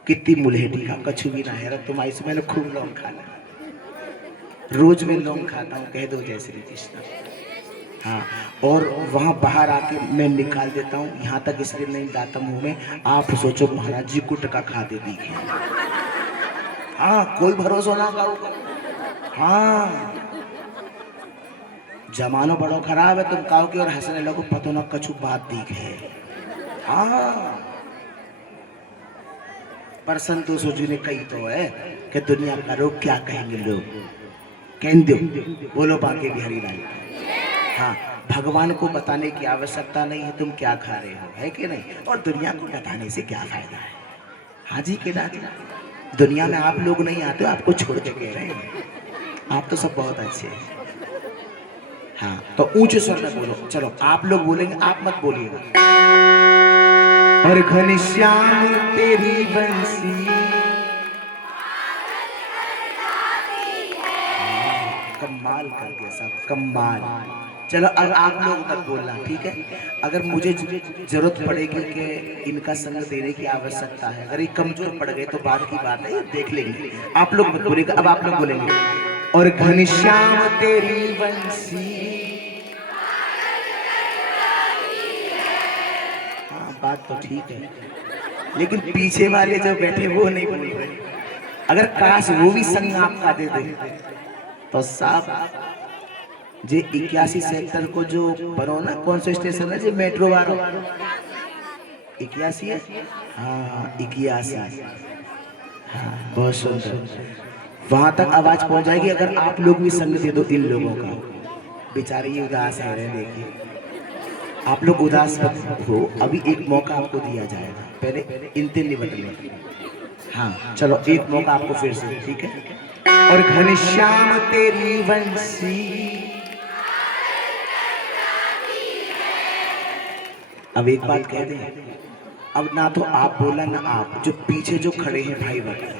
कितनी मुलहेटी खाओ, कछु भी ना है। तुम आई मैंने खूब लौंग खाना, रोज में लौंग खाता हूँ, कह दो जय श्री कृष्ण। हाँ, और वहाँ बाहर आके मैं निकाल देता हूँ, यहाँ तक इसलिए नहीं लाता मुँह में। आप सोचो महाराज जी गुटका खा दे दिखे। हाँ कोई भरोसा ना करो। हाँ जमानो बड़ो खराब है, तुम कहो कि और हंसने लगो, पतो ना कछु बात दिखे। हाँ पर संतोष जी ने कही तो है कि दुनिया का लोग क्या कहेंगे लोग। कह दो, बोलो बांके बिहारी लाल। हाँ, भगवान को बताने की आवश्यकता नहीं है तुम क्या खा रहे हो, है कि नहीं? और दुनिया को बताने से क्या फायदा है? हाँ जी के ना? दुनिया में आप लोग नहीं आते, आपको छोड़ के कह रहे हैं। आप तो सब बहुत अच्छे हैं। हाँ, तो ऊंचे स्वर में बोलो। चलो आप लोग बोलेंगे, आप मत बोलिएगा। और घनश्याम तेरी बंसी कमाल कर दिया साहब, कमाल। चलो अब आप लोग मत बोलना, ठीक है? अगर मुझे जरूरत पड़ेगी कि इनका संग देने की आवश्यकता है, अगर ये कमजोर पड़ गए तो बात की बात है, देख लेंगे। आप लोग मत बोलेगा, अब आप लोग बोलेंगे। और घनश्याम तेरी बंसी। हाँ, बात तो ठीक है, लेकिन पीछे वाले जो बैठे वो नहीं बोल रहे। अगर काश वो भी संग आपका दे दे तो साहब जे 81 सेक्टर को जो बनो ना, कौन सा स्टेशन है जो मेट्रो वाला 81 है? हाँ 81। हाँ बहुत सुंदर, वहां तक आवाज पहुंच जाएगी अगर आप लोग भी संग दे दो इन लोगों का। बेचारे ये उदास है, देखिए आप लोग उदास मत हो, अभी एक मौका आपको दिया जाएगा, पहले इनते निबट लें। हाँ चलो एक मौका आपको फिर से, ठीक है? और घनश्याम तेरी बंसी। अब एक बात कह दें, अब ना तो आप बोला ना आप, जो पीछे जो खड़े हैं भाई बहन,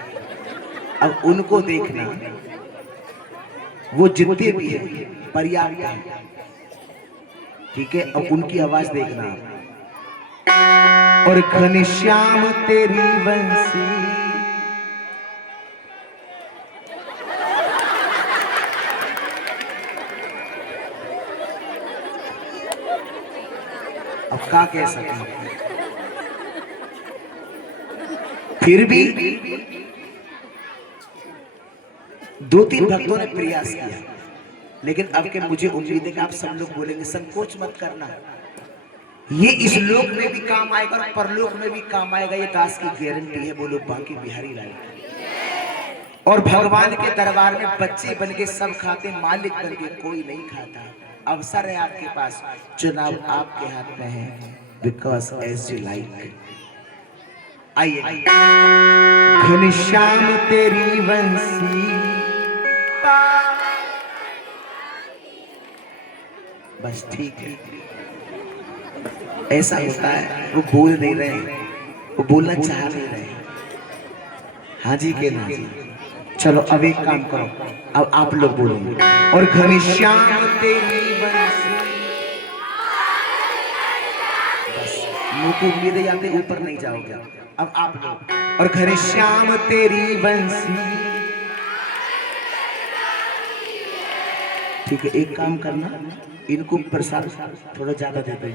अब उनको देखना, वो जितने भी हैं पर्याप्त है, ठीक है? अब उनकी आवाज देखना। और घनश्याम तेरी बंसी। अब क्या कह सकते, फिर भी 2-3 भक्तों ने प्रयास किया, लेकिन अब के मुझे उम्मीद है कि आप सब लोग बोलेंगे। संकोच मत करना, ये इस लोक में भी काम आएगा और परलोक में भी काम आएगा, ये दास की गारंटी है। बोलो बांके बिहारी लाल। और भगवान के दरबार में बच्चे बन के सब खाते, मालिक बन के कोई नहीं खाता। अवसर है आपके पास, चुनाव आपके हाथ में है। Because as you like. आइए। घनश्याम तेरी बंसी बस, ठीक है? ऐसा होता है, वो बोल नहीं रहे, वो बोलना चाह नहीं रहे। हाँ जी के ना जी? चलो अब एक काम करो, अब आप लोग बोलेंगे। और घनश्याम तेरी बंसी। बस मुंह को उम्मीदें जाते, ऊपर नहीं जाओगे। अब आप लोग। और घनश्याम तेरी बंसी। ठीक है, एक काम करना, इनको प्रसाद थोड़ा ज्यादा दे दो।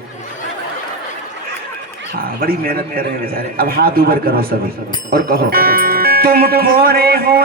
हाँ बड़ी मेहनत कर रहे हैं बेचारे। अब हाथ ऊपर करो सभी और कहो, तुम कौन हो?